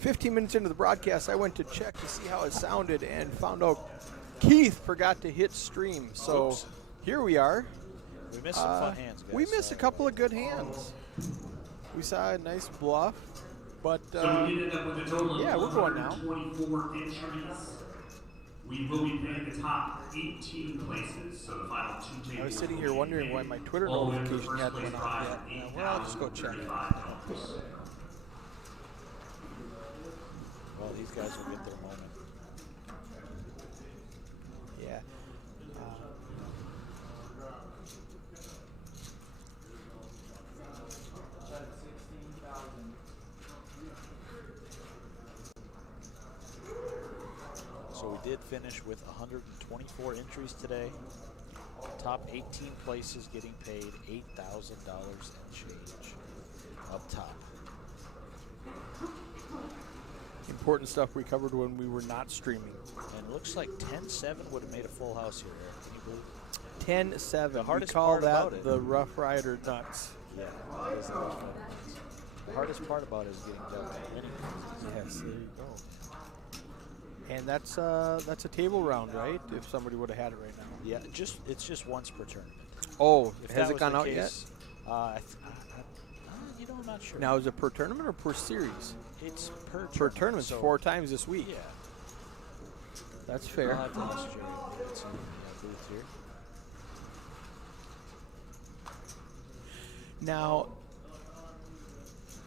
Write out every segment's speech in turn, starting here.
15 minutes into the broadcast, I went to check to see how it sounded and found out Keith forgot to hit stream. So Oops. here we are. We missed some fun hands, guys. We missed a couple of good hands. We saw a nice bluff, but so we ended up with a total yeah, of we're going now. 24 entries. We will be paying the top 18 places, so the final two tables. I was sitting here wondering why my Twitter notification hadn't went off yet. Well, I'll just go check. Well, these guys will get their moment. Yeah. So we did finish with 124 entries today. Top 18 places getting paid $8,000 and change up top. Important stuff we covered when we were not streaming. And it looks like 10-7 would have made a full house here, Eric. Can you believe? 10-7. The hardest we call part that about it. the Roughrider nuts. Yeah, that is the Rough Rider nuts. The hardest part about it is getting done by winning. Yes, there you go. And that's a table round, right? If somebody would have had it right now. Yeah, it's just once per tournament. Oh, If has that it was gone the out case, yet? You know, I'm not sure. Now, is it per tournament or per series? It's per tournament, so 4 times this week. Yeah. That's fair. I'll have to ask Jerry. It's in the booth here. Now,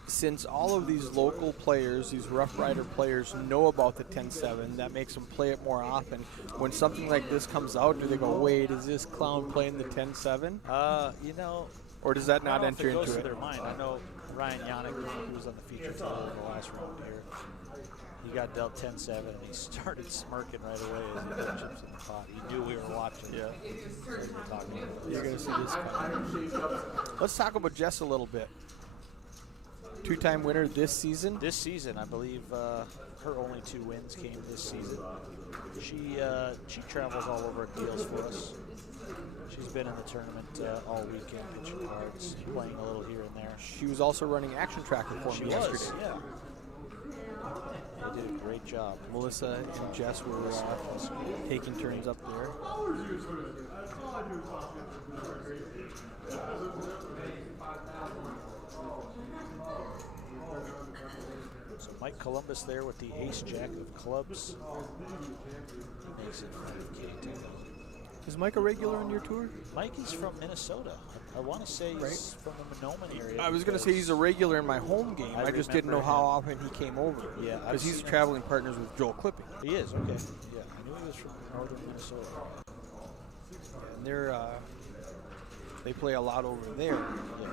since all of these local players, these Roughrider players, know about the 10-7, that makes them play it more often. When something like this comes out, do they go, wait, is this clown playing the 10-7? You know, or does that not I don't know enter if it goes into to it? their mind. I know Ryan Yannick, who was on the feature tour in the last round here, he got dealt 10-7 and he started smirking right away as he put chips in the pot. He knew we were watching. Yeah. You're going to see this coming. Let's talk about Jess a little bit. 2-time winner this season. This season, I believe her only 2 wins came this season. She travels all over deals for us. She's been in the tournament all weekend, pitching cards, playing a little here and there. She was also running Action Tracker for me yesterday. Yeah. They did a great job. Melissa and Jess were taking turns up there. So Mike Columbus there with the ace-jack of clubs. He makes it 5K total. Is Mike a regular on your tour? Mike is from Minnesota. I want to say he's from the Monoman area. I was going to say he's a regular in my home game. I just didn't know how often he came over. Yeah, because he's traveling partners with Joel Clipping. He is, okay. Yeah, I knew he was from northern Minnesota. And they play a lot over there. Yeah.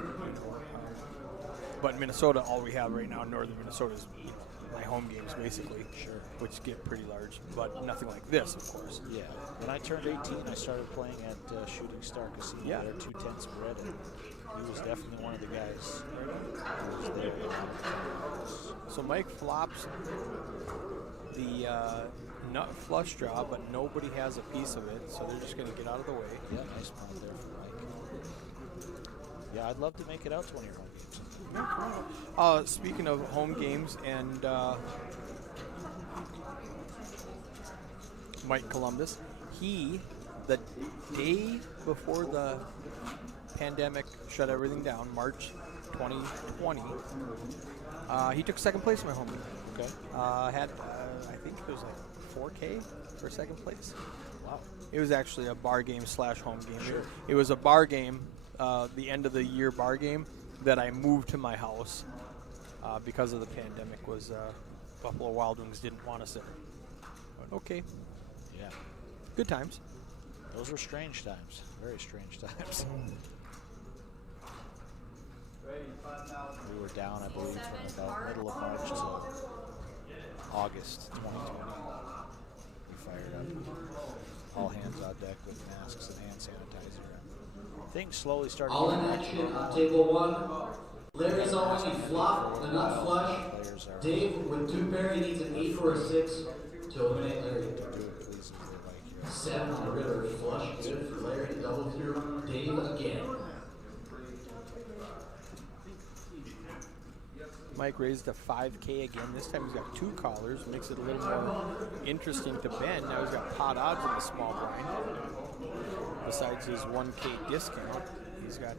But Minnesota, all we have right now in northern Minnesota is my home games, basically. Sure. Which get pretty large, but nothing like this, of course. Yeah. When I turned 18, I started playing at Shooting Star Casino. Yeah. There, 210 spread, and he was definitely one of the guys who was there. So Mike flops the nut flush draw, but nobody has a piece of it, so they're just going to get out of the way. Yeah, nice punt there for Mike. Yeah, I'd love to make it out to one of your home games. Speaking of home games and Mike Columbus, the day before the pandemic shut everything down, March 2020, he took second place in my home game. Okay. I think it was like 4K for second place. Wow. It was actually a bar game / home game. Sure. It was a bar game, the end of the year bar game that I moved to my house because of the pandemic. Was Buffalo Wild Wings didn't want us there. But okay. Yeah. Good times. Those were strange times. Very strange times. We were down, I believe, from about middle of March to August 2020. We fired up. All hands on deck with masks and hand sanitizer. Things slowly started. All in action on table 1. Larry's already flopped the nut flush. Dave with 2 pair, he needs an 8 or a 6 to eliminate Larry. 7 on the river flush. Good for Larry to double through. Dave again. Mike raised to 5K again. This time he's got 2 callers, makes it a little more interesting to Ben. Now he's got pot odds in the small blind. Besides his 1K discount, he's got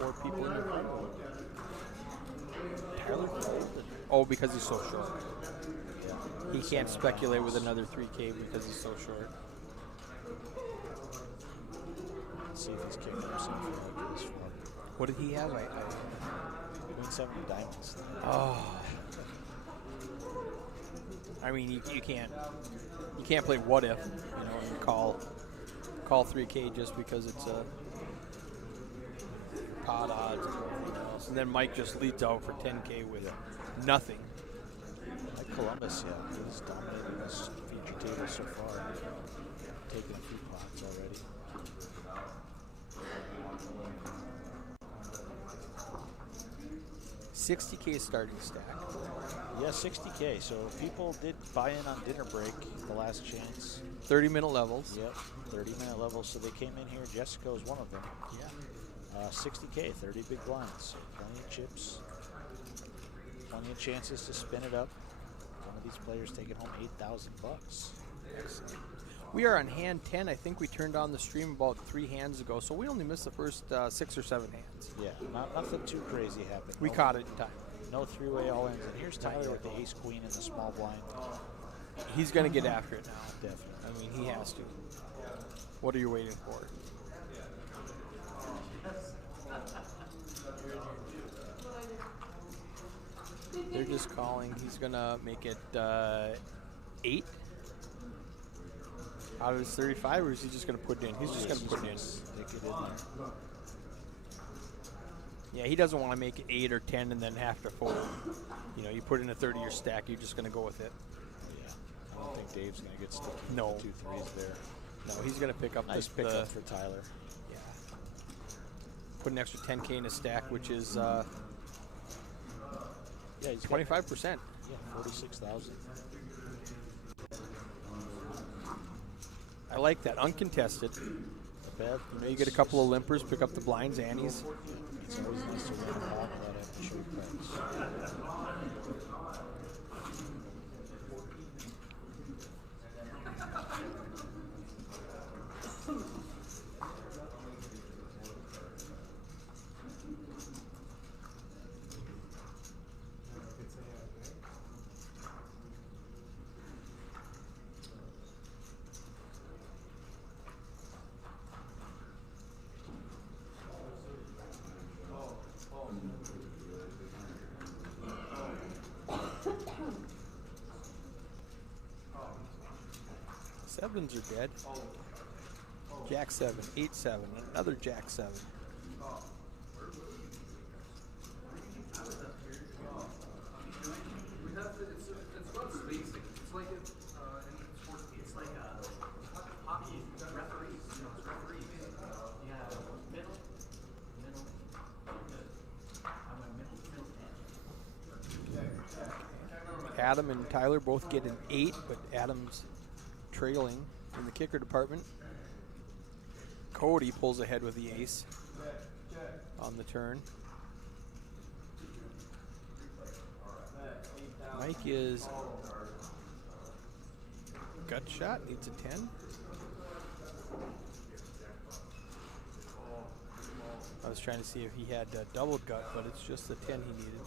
4 people in there. Tyler folded. Oh, because he's so short. Yeah. He can't speculate with another 3K because he's so short. Let's see if he's kicking himself like this one. What did he have? Queen 7 of diamonds. Oh. I mean, you can't play what if, you know, and call 3K just because it's a pot odds and everything else. And then Mike just leads out for 10K with nothing. Like Columbus, yeah, he's dominating this feature table so far. Taking a few pots already. $60K starting stack. Yeah, 60K. So people did buy in on dinner break, the last chance. 30-minute levels. Yep, 30-minute levels. So they came in here. Jessica was one of them. Yeah. 60K, 30 big blinds. So plenty of chips. Plenty of chances to spin it up. One of these players taking home $8,000. Excellent. We are on hand 10. I think we turned on the stream about 3 hands ago, so we only missed the first 6 or 7 hands. Yeah, nothing too crazy happened. We caught it in time. No 3-way all-ins. And here's Tyler with the ace-queen in the small blind. He's going to get after it now. Definitely. I mean, he has to. What are you waiting for? They're just calling. He's going to make it 8 out of his 35, or is he just going to put it in? He's just going to put it in. Stick it in there. Yeah, he doesn't want to make it 8 or 10 and then have to fold. You know, you put in a 30-year stack, you're just going to go with it. Yeah, I don't think Dave's going to get stuck. No. 2 threes there. No, he's going to pick up Nice pickup for Tyler. Yeah. Put an extra 10K in his stack, which is yeah, he's 25%. Yeah, 46,000. I like that. Uncontested. Bev, You know, you get a couple of limpers, pick up the blinds, Annies. it's always nice to win a ball without having to show your cards. Sevens are dead. Jack 7, 8-7, another Jack 7. It's about spacing. It's like in sports, it's like hockey referees. You know, it's referees. Yeah, middle. I'm a middle edge. Adam and Tyler both get an 8, but Adam's trailing in the kicker department. Cody pulls ahead with the ace on the turn. Mike is gut shot, needs a 10. I was trying to see if he had double gut, but it's just the 10 he needed.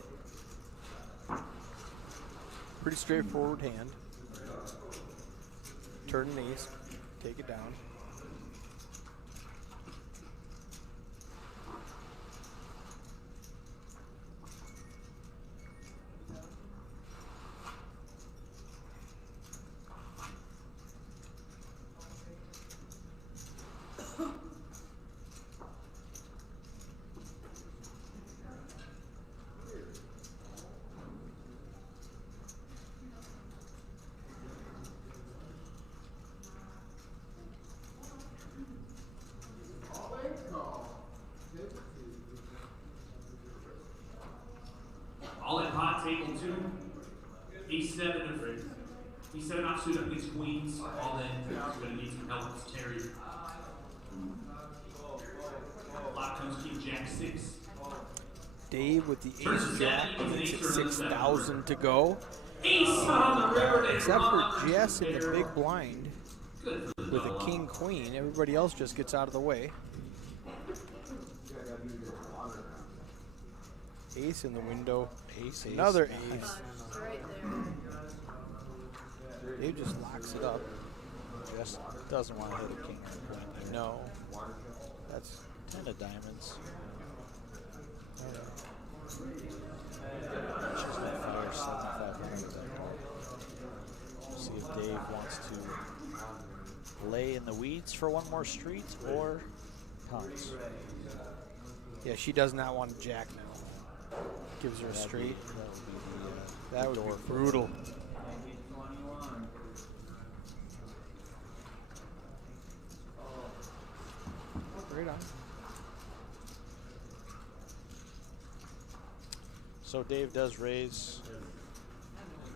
Pretty straightforward hand. Turn an ace, take it down. All in pot, table 2. E7 E7 offsuit up against queens. All in. Gonna need some help with Terry. Flop comes king jack 6. Dave with the Turn ace jack. 7 It's equals at an ace for another 6,000 to go. Ace on the river. Except for Jess in the big blind Good for the with a double. king queen. Everybody else just gets out of the way. Ace in the window. Ace, Another nine. ace. Right there. Dave just locks it up. Just doesn't want to hit a king or a queen there. No. That's 10 of diamonds. She's going to fire 7,500 there. We'll see if Dave wants to lay in the weeds for one more street or pounce. yeah. She does not want to jack now. Gives her a straight. That would be That would be brutal. Right on. So Dave does raise.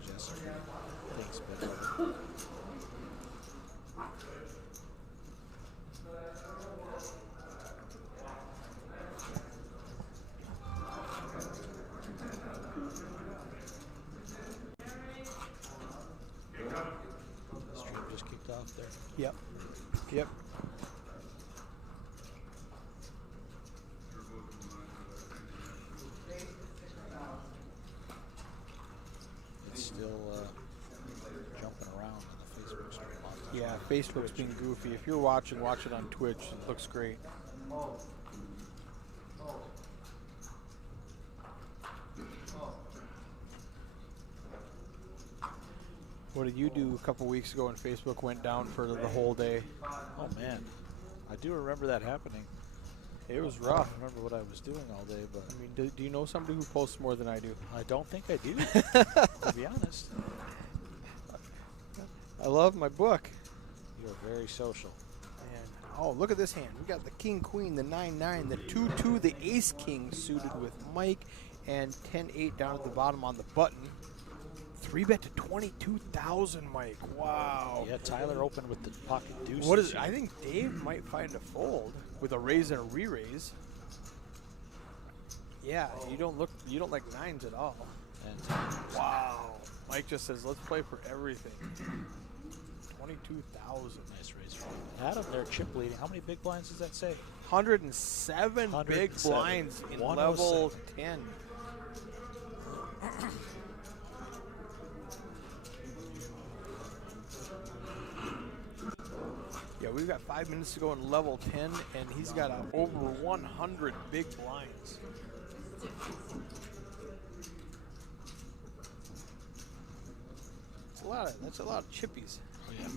Jess thinks better. Stream just kicked off there. Yep. Yep. It's still jumping around on the Facebook stream. Yeah, Facebook's being goofy. If you're watching, watch it on Twitch. It looks great. What did you do a couple weeks ago when Facebook went down for the whole day? Oh man, I do remember that happening. It was I don't rough. remember what I was doing all day, but I mean, do you know somebody who posts more than I do? I don't think I do, to be honest. I love my book. You're very social. And, oh, look at this hand. We got the king, queen, the 9-9, the 2-2, the ace king suited with Mike, and 10-8 down at the bottom on the button. 3-bet to 22,000, Mike. Wow. Yeah, Tyler opened with the pocket deuce. What is? I think Dave might find a fold with a raise and a re-raise. Yeah, you don't like nines at all. And Wow. Mike just says, let's play for everything. 22,000. nice raise for Adam there, chip leading. How many big blinds does that say? 107 big 107. blinds in 107. level 10. Yeah, we've got 5 minutes to go in level 10, and he's got over 100 big blinds. That's a lot of chippies. Oh, yeah.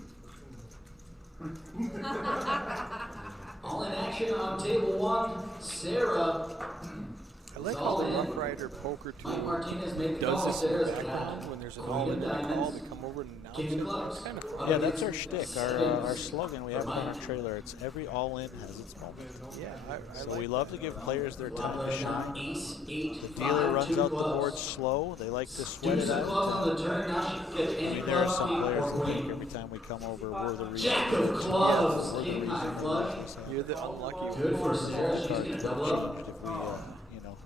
All in action on table one, Sarah. I like All how the in. Roughrider Poker Mike Tour Martinez made the does call. this in the Sarah's background cat. when there's an Queen all-in of call. diamonds. They come over and announce King it. of clubs. It's kind of fun. Yeah, that's our shtick. Our slogan we have on our trailer. It's every all-in has its moment. Yeah, I So like we love to give players their time to Button shine. on ace, eight, The dealer five, runs two out the clubs. board slow. They like to sweat Deuce it of clubs out. on the turn. Now she can get I any mean, there are club, some king, players or that think queen. every time we come over, we're the reason. Jack of clubs, We're the king high reason. flush. You're the unlucky Good one. for Sarah. She's Card gonna changed double if up. we,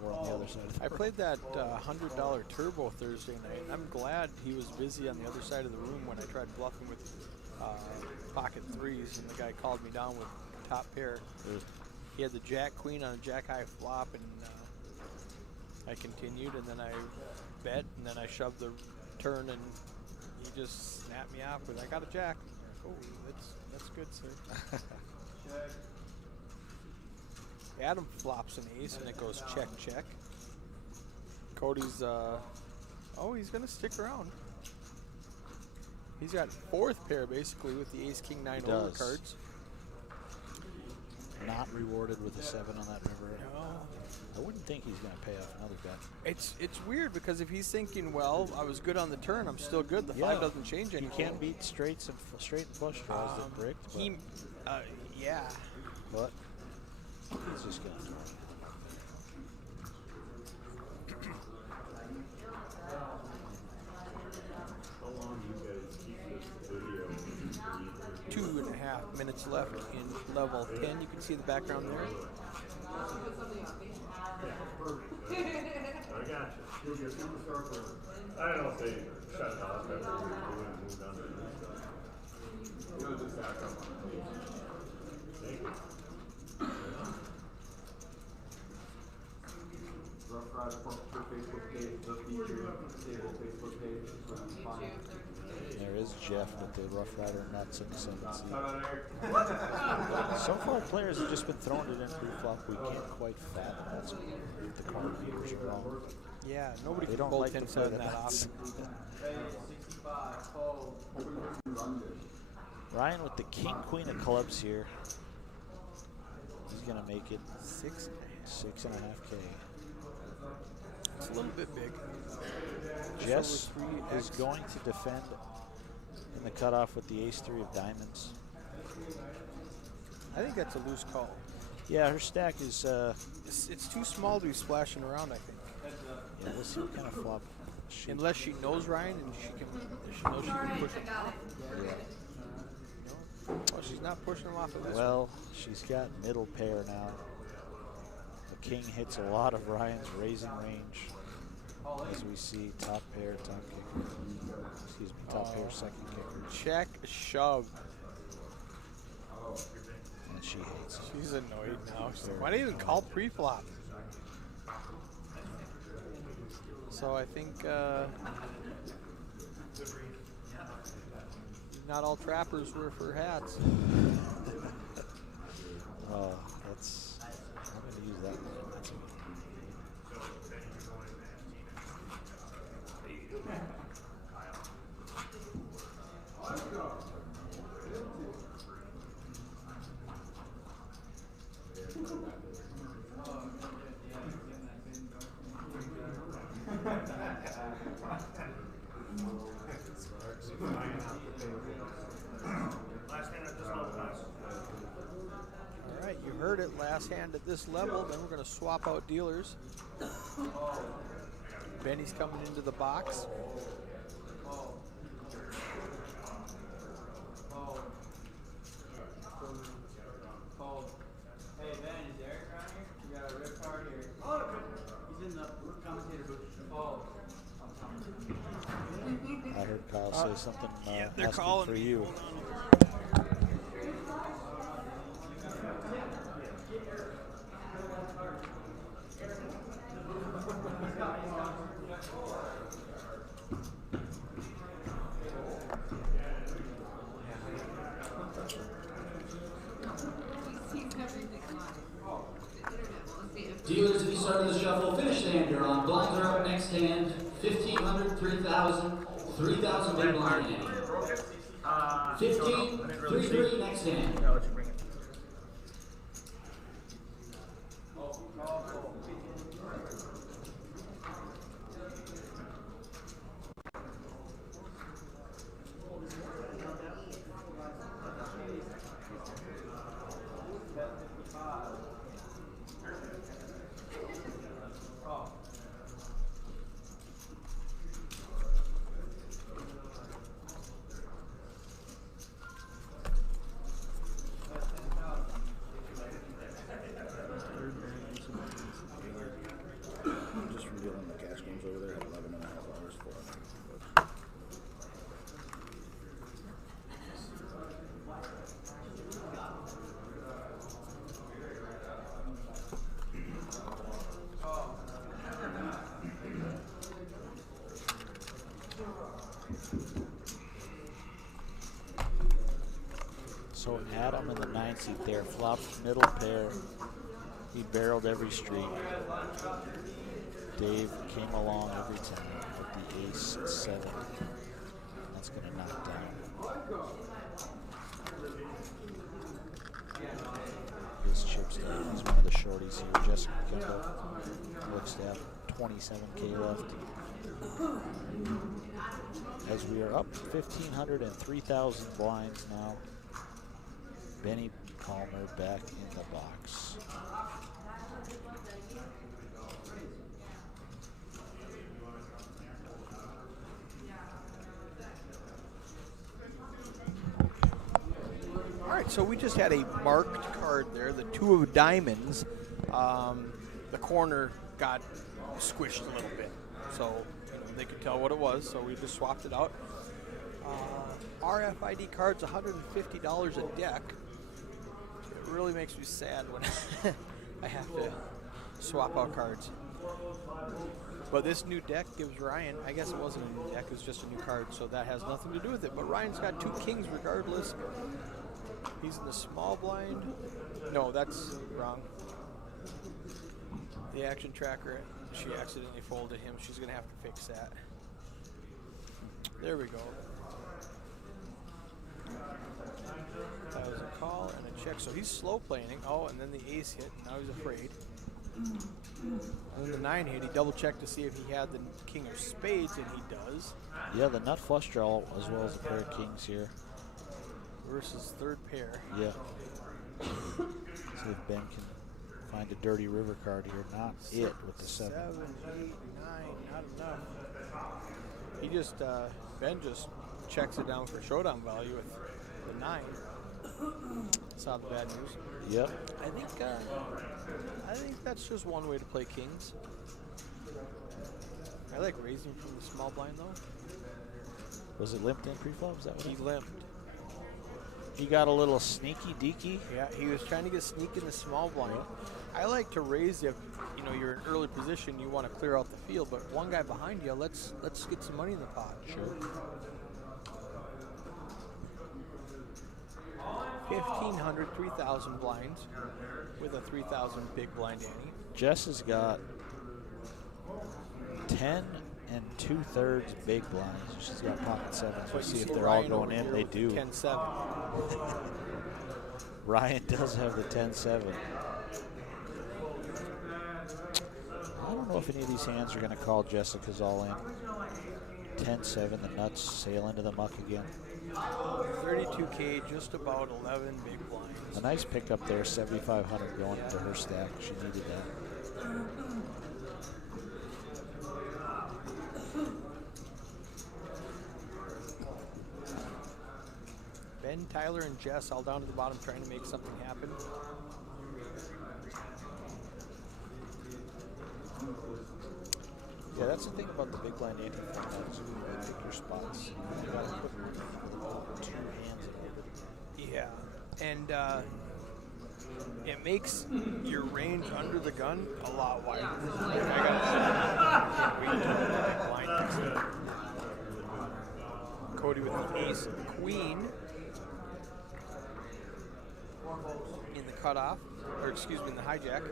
we're on the other side of the I board. played that $100 turbo Thursday night. I'm glad he was busy on the other side of the room when I tried bluffing with pocket threes, and the guy called me down with top pair. He had the jack queen on a jack high flop, and I continued, and then I bet, and then I shoved the turn, and he just snapped me off with, I got a jack. I'm like, oh, that's good, sir. Adam flops an ace, and it goes check, check. Cody's, he's going to stick around. He's got fourth pair, basically, with the ace, king, 9 overcards. Not rewarded with a 7 on that river. No. I wouldn't think he's going to pay off another bet. It's weird, because if he's thinking, well, I was good on the turn, I'm still good, the 5 doesn't change anything. You can't beat straights and straight and flush draws that bricked, but, yeah. but he's just going to throw it. How long do you guys keep this video? 2.5 minutes left in level 10. You can see the background there. gotcha. You'll get superstar player. I don't know if they shut it off after we do it and moved on to the new stuff. You'll just back up on the page. Thank you. Roughrider for Facebook page, the feature stable Facebook page. There is Jeff with the Roughrider nuts in the 7th seed. So far, players have just been throwing it in pre-flop. We can't quite fathom that's the card readers are wrong. Yeah, nobody They can don't bolt like to inside play the that nuts. often. Ryan with the king, queen of clubs here. He's gonna make it 6.5K. It's a little bit big. Jess over 3X. is going to defend in the cutoff with the ace-3 of diamonds. I think that's a loose call. Yeah, her stack is, It's too small to be splashing around, I think. yeah, let's see what kind of flop. Unless she knows Ryan and she knows she can push him. Yeah. Well, she's not pushing him off of this one. Well, she's got middle pair now. The king hits a lot of Ryan's raising range. As we see, top pair, top kicker. Excuse me, top pair, second kicker. Check, shove. And she hates it. She's annoyed now. She's like, why didn't you even call pre-flop? So I think not all trappers wear fur hats. Oh, that's, I'm going to use that one. That's All right, you heard it. Last hand at this level. Then we're going to swap out dealers. Benny's coming into the box. Hey Ben, is Eric around here? We got a rip card here. Oh, he's in the commentator booth. Oh. I heard Kyle say something they're asking calling for me. you. Dealers, if you started the shuffle, finish the hand you're on. Blinds are up next hand. 1,500, 3,000, 3,000 big blind hand. 15, 3, 3 next hand. Just revealing the cash games over there at 11 and a half hours for it. So Adam in the 9th seat there, flopped middle pair. He barreled every street. Dave came along every time with the ace-7. That's going to knock down his chip stack. He's one of the shorties here. Jessica Kendall looks to have 27K left. As we are up 1,500 and 3,000 blinds now. Benny Palmer back in the box. All right, so we just had a marked card there, the 2 of diamonds. The corner got squished a little bit. So they could tell what it was, so we just swapped it out. RFID cards, $150 a deck. It really makes me sad when I have to swap out cards. But this new deck gives Ryan, I guess it wasn't a new deck, it was just a new card, so that has nothing to do with it. But Ryan's got 2 kings regardless. He's in the small blind. No, that's wrong. The action tracker, she accidentally folded him. She's going to have to fix that. There we go. That was a call and a check. So he's slow playing. Oh, and then the ace hit. Now he's afraid. And then the 9 hit. He double checked to see if he had the king of spades, and he does. Yeah, the nut flush draw as well as a pair of kings here. Versus third pair. Yeah. See if Ben can find a dirty river card here. Not it with the 7. 7, 8, 9, not enough. He just, Ben just checks it down for showdown value with the 9. Saw the bad news. Yep. I think that's just one way to play kings. I like raising from the small blind though. Was it limped in pre-flop? Is that what He limped. He got a little sneaky deaky. Yeah, he was trying to get sneak in the small blind. I like to raise if you're in early position, you want to clear out the field, but one guy behind you, let's get some money in the pot. Sure. 1,500, 3,000 blinds with a 3,000 big blind ante. Jess has got 10 2/3 big blinds. She's got pocket 7s. We'll see if they're all going in. They do. 10-7. Ryan does have the 10-7. I don't know if any of these hands are going to call Jessica's all in. 10-7, the nuts sail into the muck again. 32K, just about 11 big blinds. A nice pickup there, 7,500 going into her stack. She needed that. Ben, Tyler, and Jess all down to the bottom trying to make something happen. Yeah, that's the thing about the big blind ante format is you really pick your spots. You got to put 2 hands in it. Yeah, and it makes your range under the gun a lot wider. Like I got blind. Cody with the ace and the queen in the cutoff, or excuse me, in the hijack.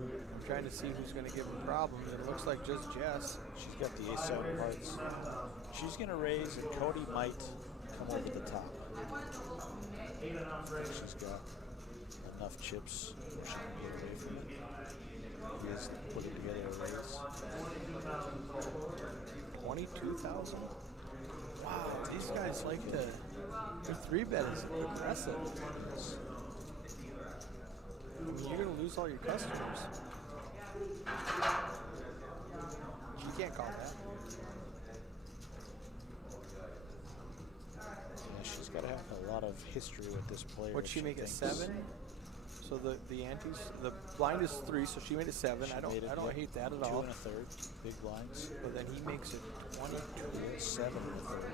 I'm trying to see who's going to give him problems. It looks like just Jess. She's got the ace-7 hearts. She's going to raise, and Cody might come over the top. She's got enough chips where she can get away from it. He is putting together a raise. 22,000? Wow, these guys like to, their 3-bet is aggressive. I mean, you're going to lose all your customers. You can't call that. Yeah, she's got to have a lot of history with this player. What'd she make it, 7? So the antes, the blind is 3, so she made it 7. I don't hate that at all. 2 1/3 big blinds. But then he makes it 22. 7 1/3.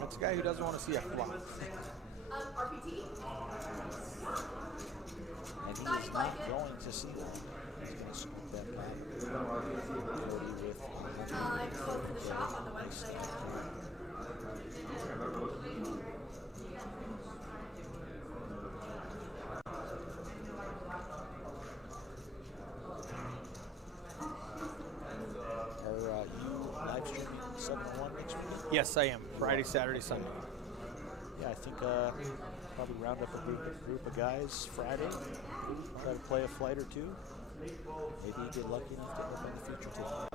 That's a guy who doesn't want to see a flop. RPT? And he is not going to see that. He's going to scoop that pot. I just go to the shop on the website. Are you live streaming 7-1 next week? Yes, I am. Friday, Saturday, Sunday. Yeah, I think probably round up a group of guys Friday. Try to play a flight or 2. Maybe you get lucky enough to open the future ticket.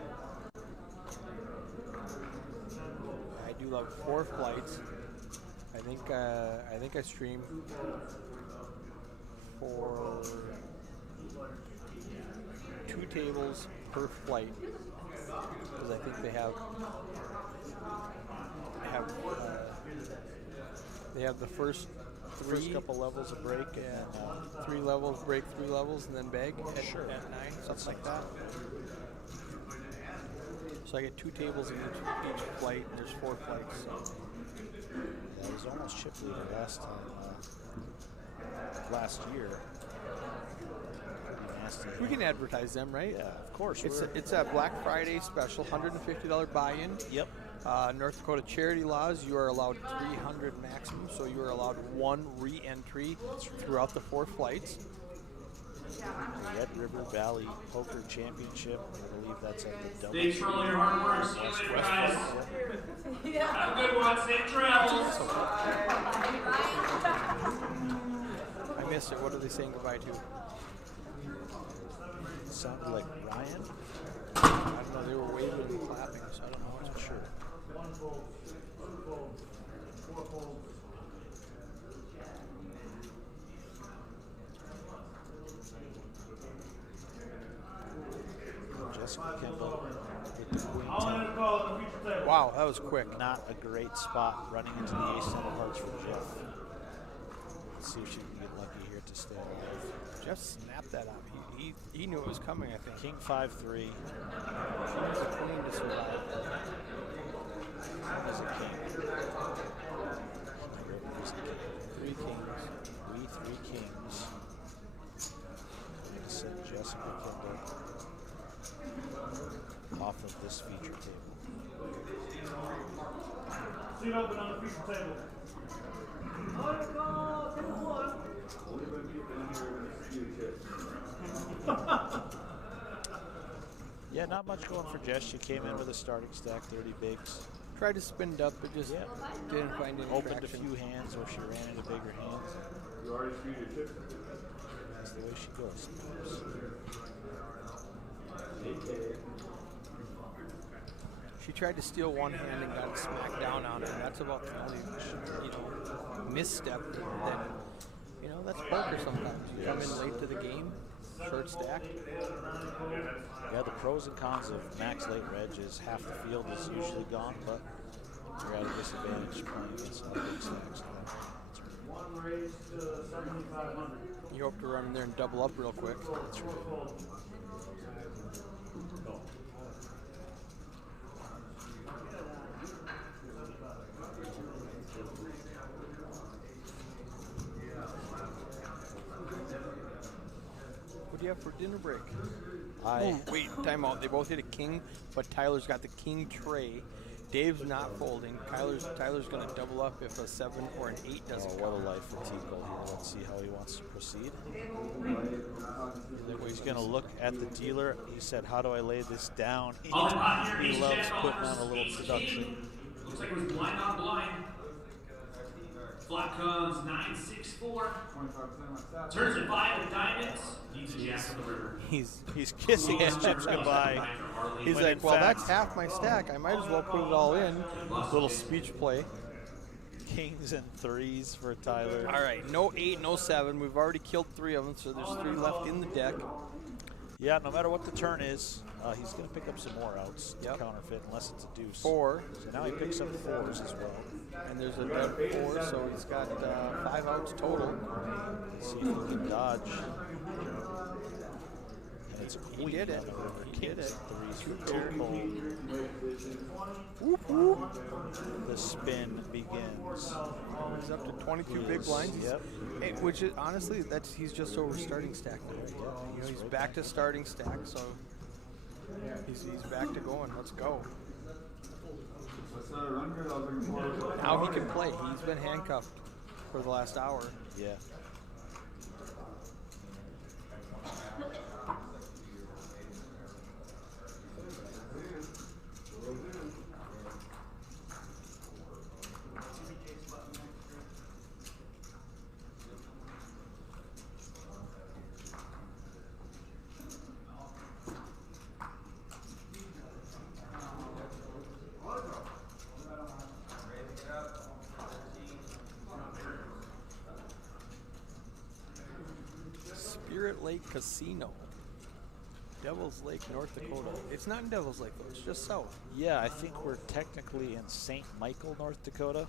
I do love 4 flights. I think I stream for 2 tables per flight because I think they have the first First couple levels of break, Yeah, and 3 levels, break 3 levels, and then bag at, Sure. at 9, something like that. So I get 2 tables in each flight, and there's 4 flights. So. yeah, I was almost chip leader last time, last year. Pretty nasty. We can advertise them, right? Yeah, of course. It's a Black Friday special, $150 buy-in. Yep. North Dakota charity laws, you are allowed 300 maximum, so you are allowed 1 re-entry throughout the 4 flights. The Red River Valley Poker Championship. I believe that's at the Thanks for all your hard work. See you later, guys. Have a good one. Safe travels. I missed it. What are they saying goodbye to? Sounded like Ryan. I don't know. They were waving and clapping, so I don't know. I'm not sure. Jessica Kimball with the Queen 10. Wow, that was quick. Not a great spot running into the ace 10 of hearts for Jeff. Let's see if she can get lucky here to stay alive. Jeff snapped that up. He knew it was coming, I think. King 5-3. He was a queen to survive. As a king. Three kings. We 3 kings. Going to send Jessica Kimball off of this feature table. Seat open on the feature table. Yeah, not much going for Jess. She came in with a starting stack, 30 bigs. Tried to spin it up, but just didn't find any Opened a traction. few hands, or she ran into bigger hands. You already screwed your chips. That's the way she goes sometimes. She tried to steal one hand and got smacked down on it. And that's about the only, misstep. Then, that's poker sometimes. You come in late to the game, short stack. Yeah, the pros and cons of max late reg is half the field is usually gone, but you're at a disadvantage playing against all big stacks. One raise to 7,500. You hope to run in there and double up real quick. That's right. What do you have for dinner break? I Wait, time out. They both hit a king, but Tyler's got the king tray. Dave's not folding. Tyler's going to double up if a 7 or an 8 doesn't what a life for Tico here. Let's see how he wants to proceed. He's going to look at the dealer. He said, "How do I lay this down?" All in pot here. He Ace loves 10 putting on offers a little ace production. king. Looks like it was blind on blind. Flop comes 9-6-4. 25% of my staff. Turns at 5 with diamonds. Needs a jack on the river. He's kissing his chips goodbye. He's When like, in well, fact- that's half my stack. I might as well put it all in. Little speech play. Kings and 3s for Tyler. All right, no 8, no 7. We've already killed 3 of them, so there's 3 left in the deck. Yeah, no matter what the turn is, he's going to pick up some more outs to Yep. counterfeit, unless it's a deuce. 4, So now he picks up 4s as well. and there's a dead 4, so he's got 5 outs total. Let's see if he can dodge. And it's a queen did it. on the river. He did Kings it. and 3s for Tico. Whoop, whoop. The spin begins. He's up to 22 big blinds. Yep. Hey, which is honestly, he's just over starting stack now. He's back to starting stack, so he's back to going. Let's go. Now he can play. He's been handcuffed for the last hour. Yeah. Spirit Lake Casino. Devil's Lake, North Dakota. It's not in Devil's Lake, though. It's just south. Yeah, I think we're technically in St. Michael, North Dakota.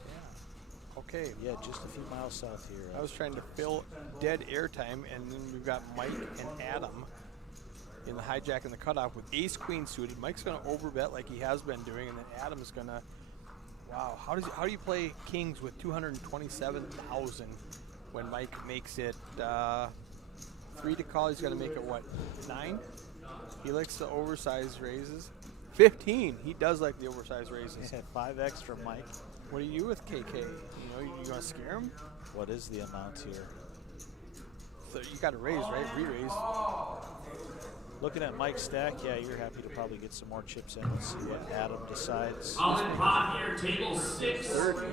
Okay. Yeah, just a few miles south here. I was trying to fill dead airtime, and then we've got Mike and Adam in the hijack and the cutoff with ace queen suited. Mike's going to overbet like he has been doing, and then Adam's going to. Wow, how do you play kings with 227,000 when Mike makes it 3 to call? He's got to make it what, 9? He likes the oversized raises. 15. He does like the oversized raises. Yeah, 5x from Mike. What are you with KK? You want to scare him? What is the amount here? So you got to raise, right? Re-raise. Looking at Mike's stack, yeah, you're happy to probably get some more chips in. Let's see what Adam decides. All in pot here, table 6. 30.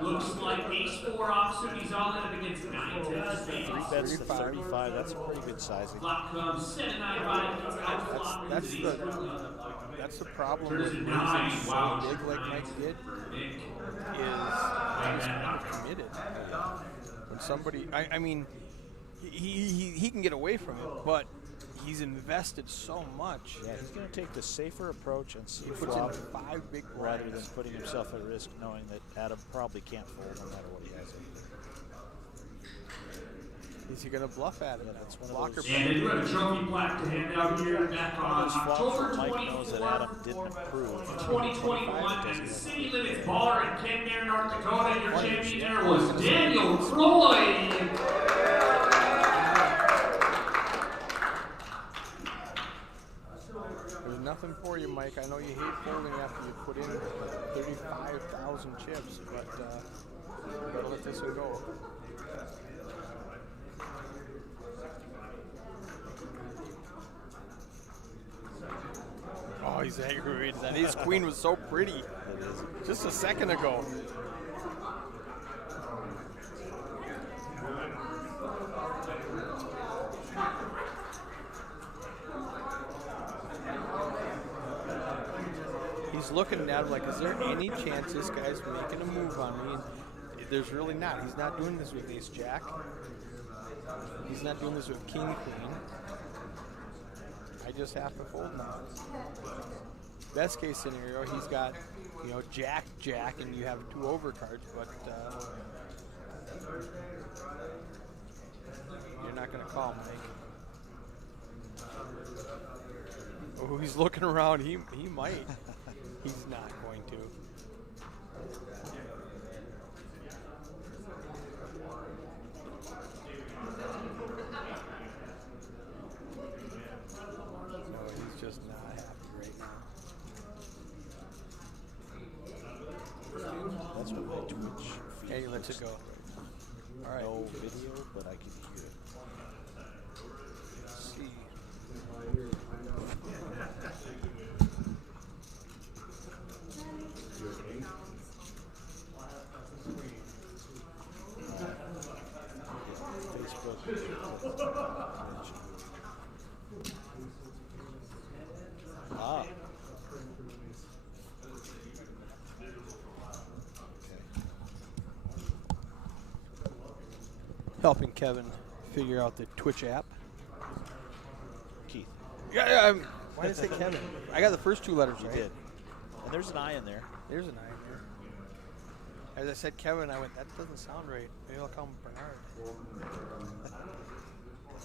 Looks like ace-4 offsuit. He's all in up against 9-10 spades. 3 bets to 35. That's a pretty good sizing. Flop comes 7-9 by That's the problem with raising so big like Mike did, is he's kind of committed. When somebody, I mean, he can get away from it, but he's invested so much. Yeah, he's going to take the safer approach and see He puts flop in 5 big rather than blinds. putting himself at risk, knowing that Adam probably can't fold no matter what he has in. Is he going to bluff at it? Yeah, that's one of Blocker those- And they do have a trophy plaque to hand out here back on Those flops October where Mike knows that Adam 24th, didn't improve. 2021 at City Limits Bar in Kenmare, North Dakota. Your champion there was Daniel Floyd. There's nothing for you, Mike. I know you hate folding after you put in 35,000 chips, but you gotta let this one go. Oh, he's aggravated. That ace queen was so pretty just a second ago. He's looking at him like, is there any chance this guy's making a move on me? And there's really not. He's not doing this with ace jack. He's not doing this with king queen. I just have to fold now. Best case scenario, he's got, jack, jack, and you have 2 overcards, but you're not going to call, Mike. Oh, he's looking around. He might. He's not going to. No, he's just not happy right now. That's what my Twitch feed And he lets it go. All right. No video, but I can hear it. Let's see. Ah. Helping Kevin figure out the Twitch app. Keith. Yeah. Why did I say Kevin? I got the first 2 letters You right. did. And there's an I in there. There's an I in there. As I said Kevin, I went, that doesn't sound right. Maybe I'll call him Bernard.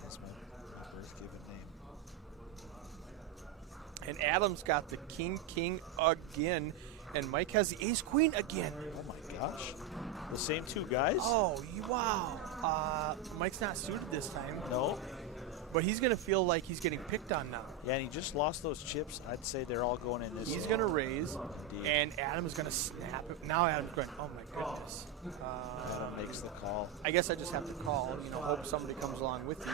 That's my birth given name. And Adam's got the king again, and Mike has the ace queen again. Oh my gosh. The same 2 guys? Oh, wow. Mike's not suited this time. No. But he's going to feel like he's getting picked on now. Yeah, and he just lost those chips. I'd say they're all going in this. He's going to raise, Indeed. and Adam's going to snap it. Now Adam's going, oh my goodness. Adam makes the call. I guess I just have to call, hope somebody comes along with you.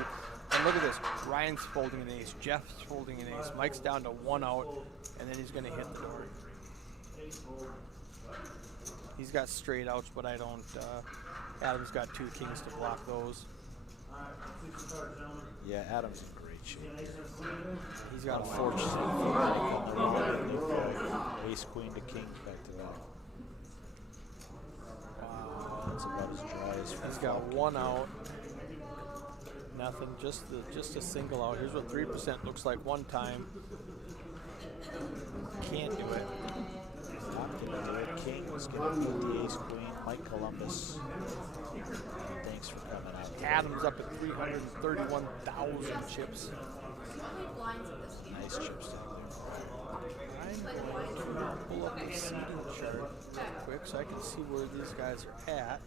And look at this. Ryan's folding an ace. Jeff's folding an ace. Mike's down to 1 out, and then he's going to hit the door. He's got straight outs, but I don't. Adam's got 2 kings to block those. Yeah, Adam's in great shape. He's got a Unfortunately, ace queen to king back to that. Wow. That's about as dry as He's got 1 out. Nothing, just a single out. Here's what 3% looks like one time. Can't do it. Not gonna do it. King was gonna beat the ace queen. Mike Columbus. Thanks for coming out. Adams up at 331,000 chips. Nice chips down I'm going to pull up the seating chart quick so I can see where these guys are at.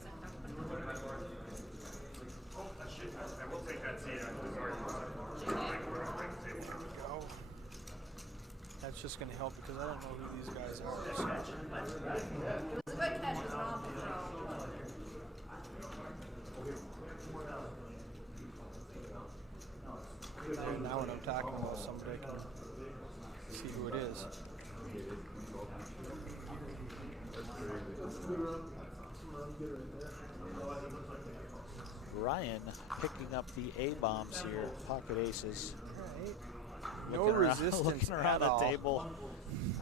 We'll take that seat after the guard. Go. That's just going to help because I don't know who these guys are. So. It was a good catch, it was an awful throw. Now when I'm talking about somebody, I can see who it is. Ryan picking up the A-bombs here, pocket aces. No Looking around- resistance looking around at the all. table.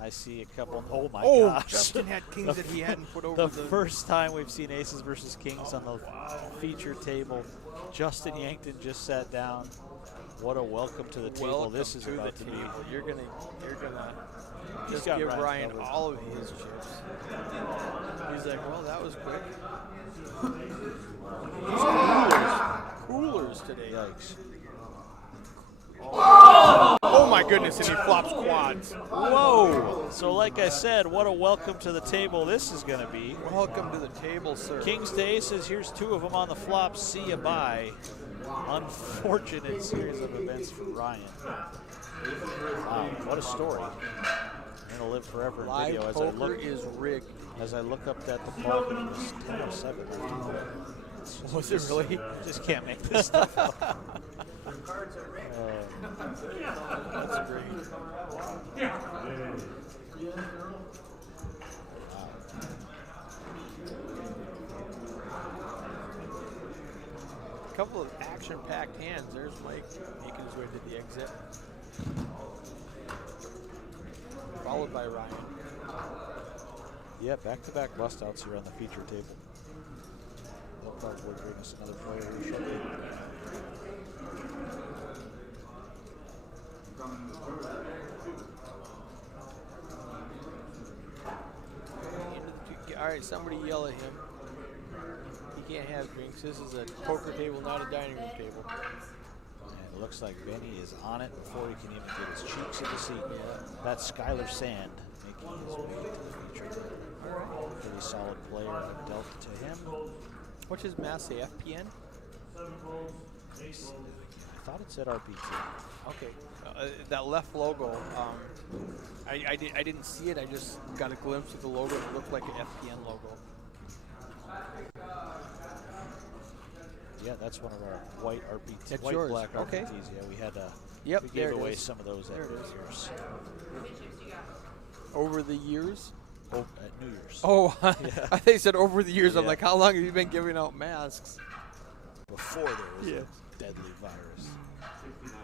I see a couple. Oh my Oh, gosh! Justin had kings that he hadn't put over the the. first time we've seen aces versus kings on the feature table. Justin Yankton just sat down. What a welcome to the table Welcome this is to about the to be. table. You're gonna He's just got give Ryan Ryan covered. all of his chips. He's like, well, that was quick. Coolers today. Yikes. Oh my goodness, and he flops quads. Whoa! So like I said, what a welcome to the table this is going to be. Welcome to the table, sir. Kings to aces, here's two of them on the flop. See ya, bye. Unfortunate series of events for Ryan. Wow, what a story. I'm going to live forever in Live video poker is rigged. as I look up at the clock. It was 10:07. Was it really? Just can't make this stuff up. That's great. A couple of action-packed hands. There's Mike making his way to the exit. Followed by Ryan. Yeah, back-to-back bust-outs here on the feature table. They'll probably bring us another player here shortly. All right, somebody yell at him. He can't have drinks. This is a poker table, not a dining room table. And it looks like Benny is on it before he can even get his cheeks in the seat. That's Skylar Sand making his way to the feature. Pretty solid player. I've dealt to him. What's his mass say? FPN? I thought it said RPT. Okay. That left logo, I didn't see it. I just got a glimpse of the logo. It looked like an FPN logo. Yeah, that's one of our white RPT. That's white yours. black Okay. RPTs. Yeah, we had Yep, we there gave it away is. some of those at There it New is. Year's. Over the years? Oh, at New Year's. Oh, Yeah. I think you said over the years. I'm Yeah. like, how long have you been giving out masks? Before there was Yeah. a deadly virus. 69.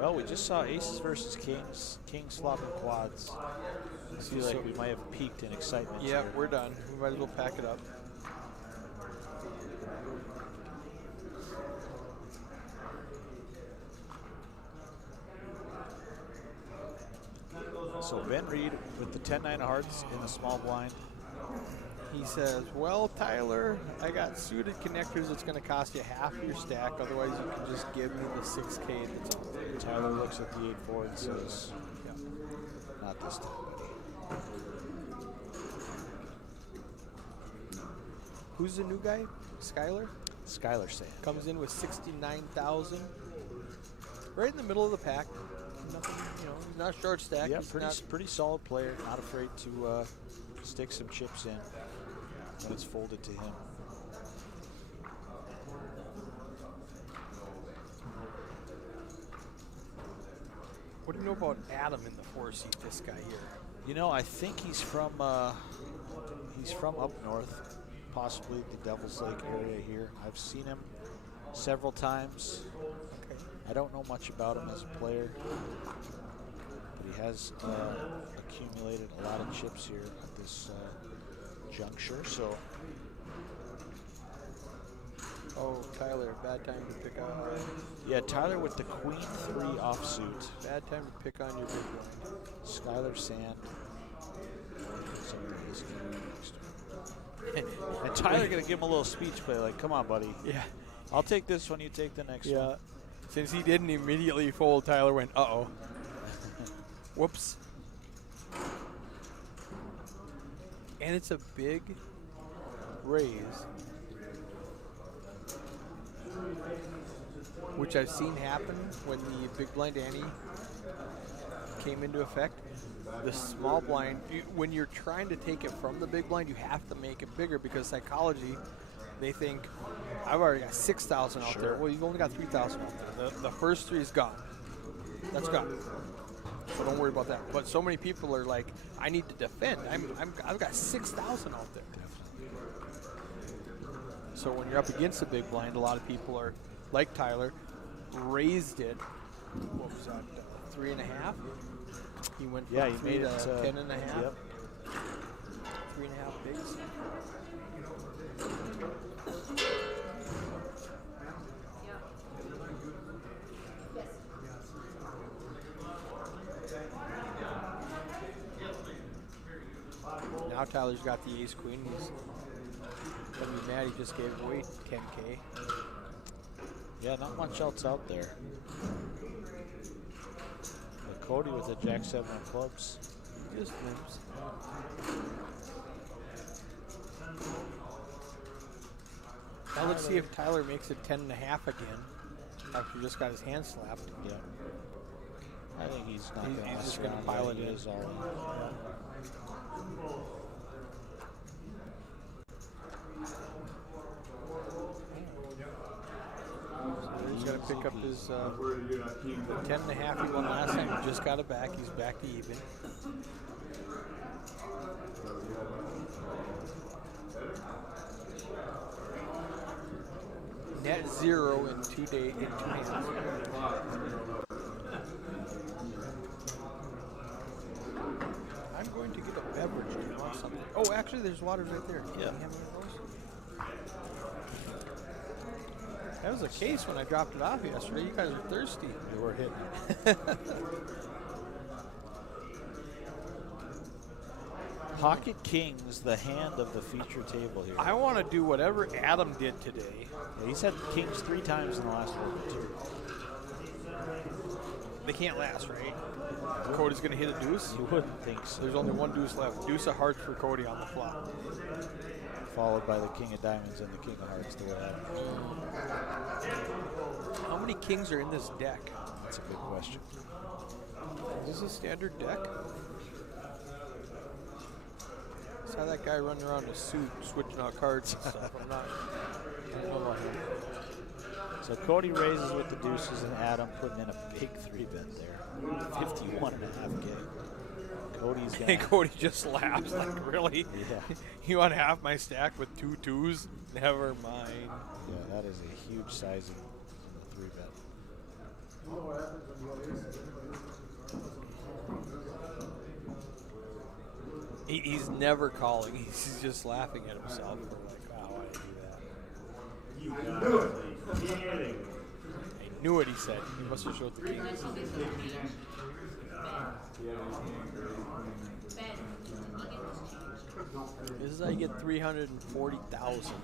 Well, we just saw aces versus kings. Kings flopping quads. I feel like we might have peaked in excitement. Yeah, here. we're done. We might as well pack it up. So Ben Reed with the 10-9 of hearts in the small blind. He says, well, Tyler, I got suited connectors. It's going to cost you half your stack. Otherwise, you can just give me the 6K that's on there. Tyler looks at the 8-4 and says, Yeah. not this time, buddy. Who's the new guy? Skylar? Skylar Sand. Comes in with 69,000. Right in the middle of the pack. Nothing, he's not short stack. Yeah, He's not, pretty solid player. Not afraid to stick some chips in when it's folded to him. what do you know about Adam in the 4-seat, this guy here? You know, I think he's from up north, possibly the Devil's Lake area here. I've seen him several times. Okay. I don't know much about him as a player, but he has accumulated a lot of chips here at this juncture. So Oh, Tyler, bad time to pick on. Yeah, Tyler with the Queen 3 offsuit. Bad time to pick on your big blind. Skylar Sand. And Tyler gonna give him a little speech play, like, come on, buddy. Yeah. I'll take this one, you take the next one. Since he didn't immediately fold, Tyler went, uh-oh. Whoops. And it's a big raise, which I've seen happen when the big blind ante came into effect. The small blind, when you're trying to take it from the big blind, you have to make it bigger because psychology, they think, I've already got 6,000 out there. Well, you've only got 3,000 out there. The first 3 is gone. That's gone. So don't worry about that. But so many people are like, I need to defend. I've got 6,000 out there. So when you're up against the big blind, a lot of people are like Tyler, raised it. What was that? 3.5. He went from he 3 made to it 10.5. Yep. 3.5 bigs. Now Tyler's got the ace queen. He's gonna be mad he just gave away 10K. Yeah, not much else out there. But Cody with a jack 7 of clubs. Just limps. Now let's see if Tyler makes it 10.5 again after he just got his hand slapped. Yeah. I think he's not going to He's just going to pile it in. Is all in. He's got to pick up his 10.5 he won last time. He just got it back. He's back to even. Net 0 in 2 hands. I'm going to get a beverage. Do you want something? Oh, actually, there's waters right there. Yeah. Can you have one of those? That was the case when I dropped it off yesterday. You guys are thirsty. We were hitting it. Pocket Kings, the hand of the feature table here. I want to do whatever Adam did today. Yeah, he's had Kings 3 times in the last week too. They can't last, right? Cody's going to hit a deuce? You wouldn't think so. There's only one deuce left. Deuce of hearts for Cody on the flop. Followed by the King of Diamonds and the King of Hearts to what happened. How many kings are in this deck? That's a good question. Is this a standard deck? I saw that guy running around in a suit, switching out cards and stuff. I don't know about him. So Cody raises with the deuces and Adam putting in a big 3-bet there. 51.5K. Cody's gonna. And Cody just laughs like, really? Yeah. You want half my stack with 2 2s? Never mind. Yeah, that is a huge sizing in the 3-bet. He's never calling. He's just laughing at himself. We're like, wow, why did I do that? You knew it. Kidding. I knew it, he said. He must have showed the king. This is how you get 340,000.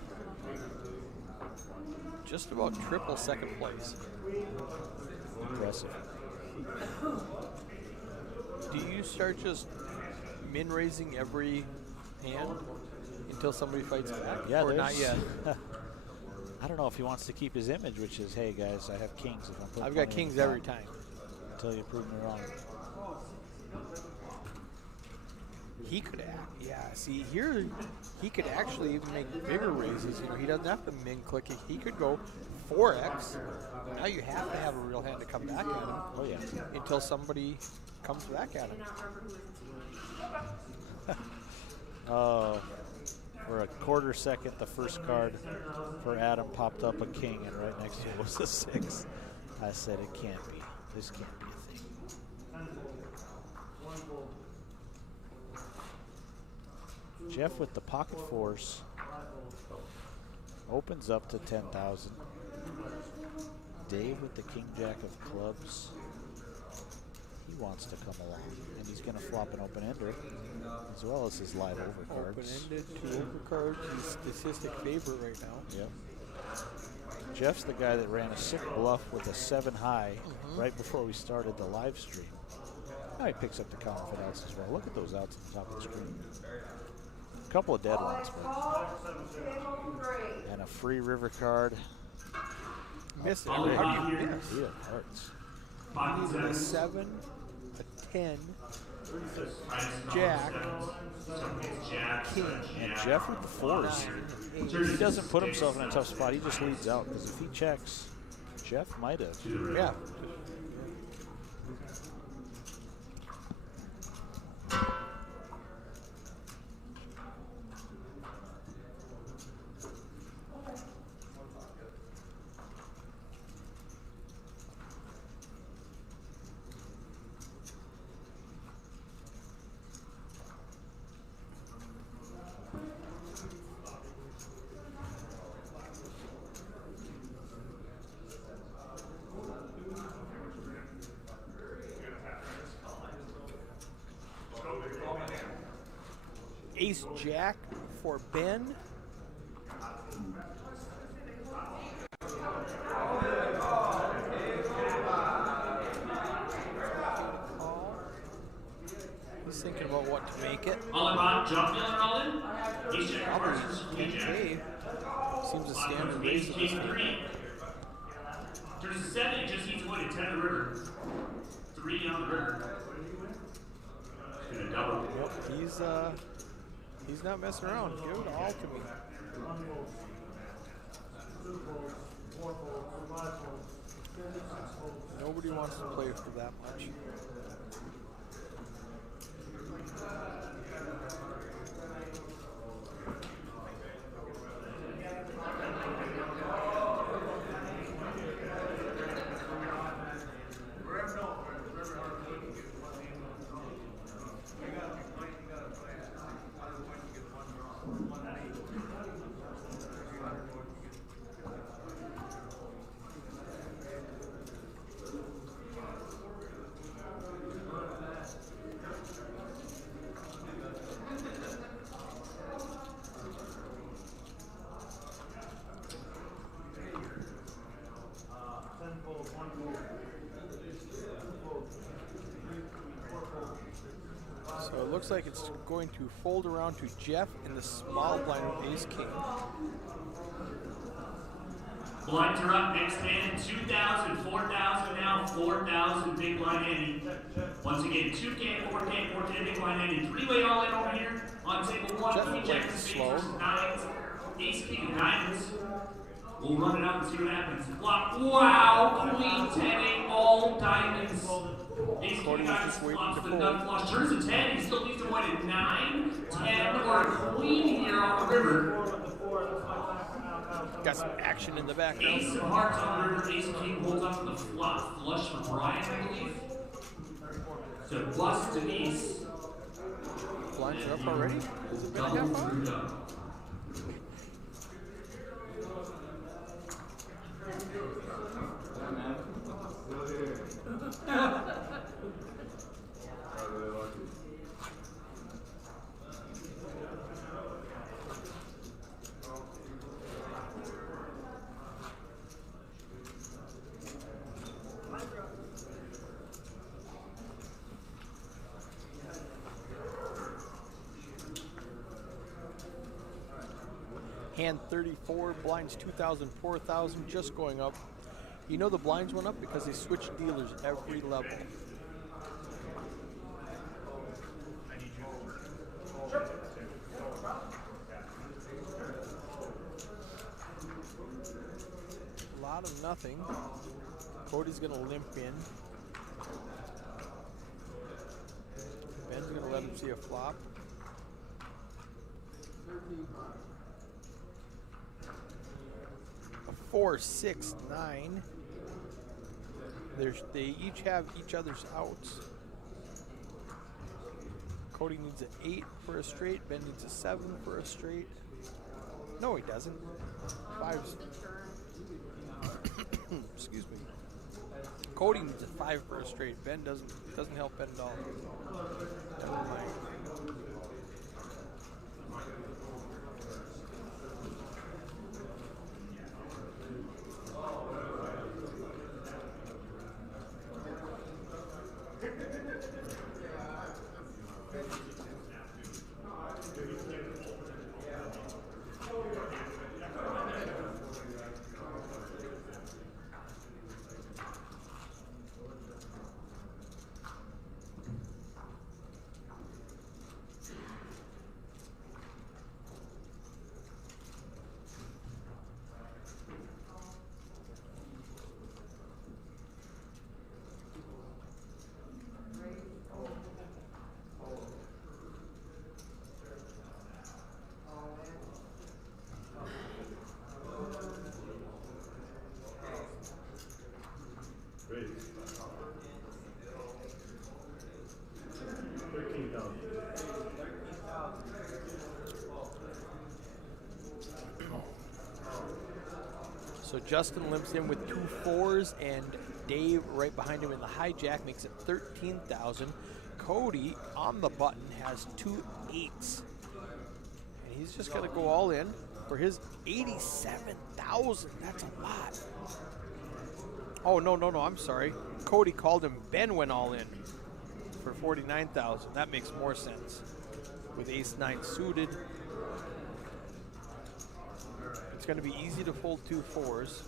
Just about triple second place. Impressive. Do you start just min raising every hand until somebody fights back? Yeah, or not yet? I don't know if he wants to keep his image, which is, hey guys, I have kings. If I'm putting I've got money in kings the every pot time. until you prove me wrong. He could act, yeah. See, here he could actually even make bigger raises. You know, he doesn't have to min click it. He could go 4x. Now you have to have a real hand to come back at him. Oh yeah. Until somebody comes back at him. Oh, for a quarter second, the first card for Adam popped up a king, and right next to it was a 6. I said, it can't be. This can't be a thing. Jeff with the pocket 4s. Opens up to 10,000. Dave with the king jack of clubs. He wants to come along, and he's going to flop an open-ender as well as his live over cards. Open-ended, 2 over cards. He's statistic favorite right now. Yep. Jeff's the guy that ran a sick bluff with a 7 high right before we started the live stream. Now he picks up the counterfeit outs as well. Look at those outs at the top of the screen. A couple of dead ones, and a free river card. Miss it. How do you miss? He had hearts. He's a 7, a 10, Jack, King, And Jeff with the 4s. He doesn't put himself in a tough spot. He just leads out because if he checks, Jeff might have. Yeah. Ace Jack for Ben. He's thinking about what to make it. All in on, John Miller, all in. Ace Jack Probably versus Queen Jack. 10K. Seems a standard race Ace at this King point. 3. Turns to 7, he just needs to win at 10 the river. 3 on the river. Gonna double. Yep, he's not messing around. Give it all to me. Nobody wants to play for that much. So it looks like it's going to fold around to Jeff in the small blind with Ace King. Blinds are up, next hand, 2,000, 4,000 now, 4,000, big blind Andy. Once again, 2K, 4K, 4K, big blind Andy. 3-way all in over here on table 1. Queen Jack of spades versus 9s. Ace King of diamonds. We'll run it out and see what happens. Flop. Wow, Queen 10, all diamonds. Ace King of diamonds flops the nut flush. Turns to 10, he still needs to win at 9, 10, or a queen here on the river. Got some action in the background. Ace of hearts on the river. Ace King holds up the flop. Flush for Brian, I believe. So plus Denise. Blinds are up already? Has it been a half hour? Hand 34, blinds 2,000, 4,000, just going up. You know the blinds went up because they switched dealers every level. A lot of nothing. Cody's gonna limp in. Ben's gonna let him see a flop. A 4, 6, 9. They each have each other's outs. Cody needs an 8 for a straight. Ben needs a 7 for a straight. No, he doesn't. Fives. Excuse me. Cody needs a 5 for a straight. Ben doesn't help Ben at all. Never mind. So Justin limps in with 2 4s, and Dave right behind him in the hijack makes it 13,000. Cody on the button has 2 8s, and he's just gonna go all in for his 87,000. That's a lot. Oh no, I'm sorry. Cody called him. Ben went all in for 49,000. That makes more sense with ace 9 suited. It's going to be easy to fold 2 4s.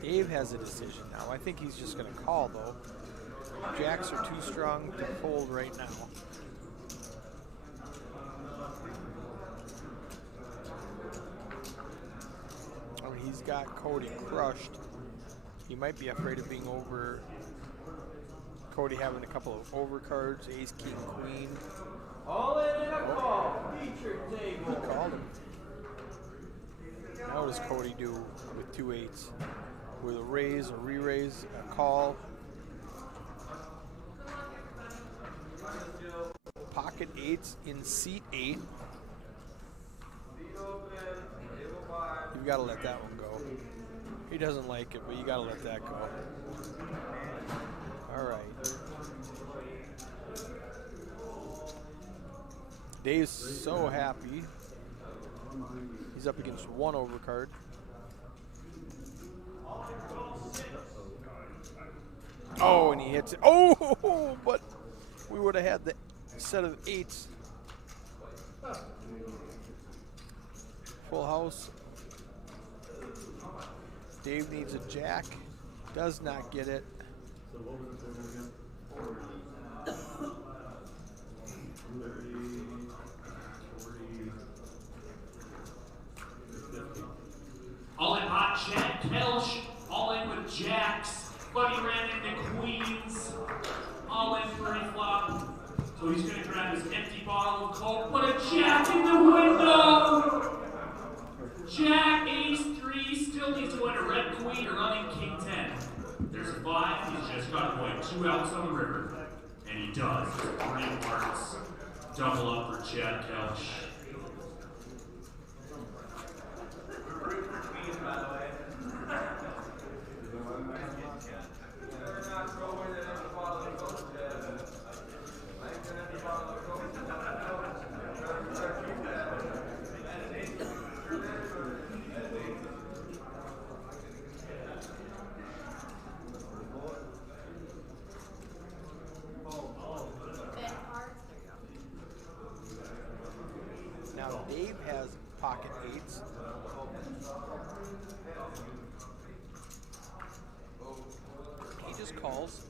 Dave has a decision now. I think he's just going to call, though. Jacks are too strong to fold right now. I mean, he's got Cody crushed. He might be afraid of being over. Cody having a couple of overcards, ace, king, queen. All in and a call. Feature table. He called him. Now what does Cody do with 2 8s? With a raise, a re-raise, a call. Pocket 8s in seat 8. You've got to let that one go. He doesn't like it, but you got to let that go. All right. Dave's so happy. He's up against 1 overcard. Oh, and he hits it. Oh, but we would have had the set of 8s. Full house. Dave needs a jack. Does not get it. All in hot Jack Kelch, all in with jacks. Buddy ran into queens, all in for a flop. So he's going to grab his empty bottle of Coke, put a jack in the window. Jack, ace 3, still needs to win a red queen or running king 10. There's a 5, he's just got to point 2 outs on the river. And he does. 3 hearts. Double up for Jack Kelch. Now Dave has pocket 8s. He just calls.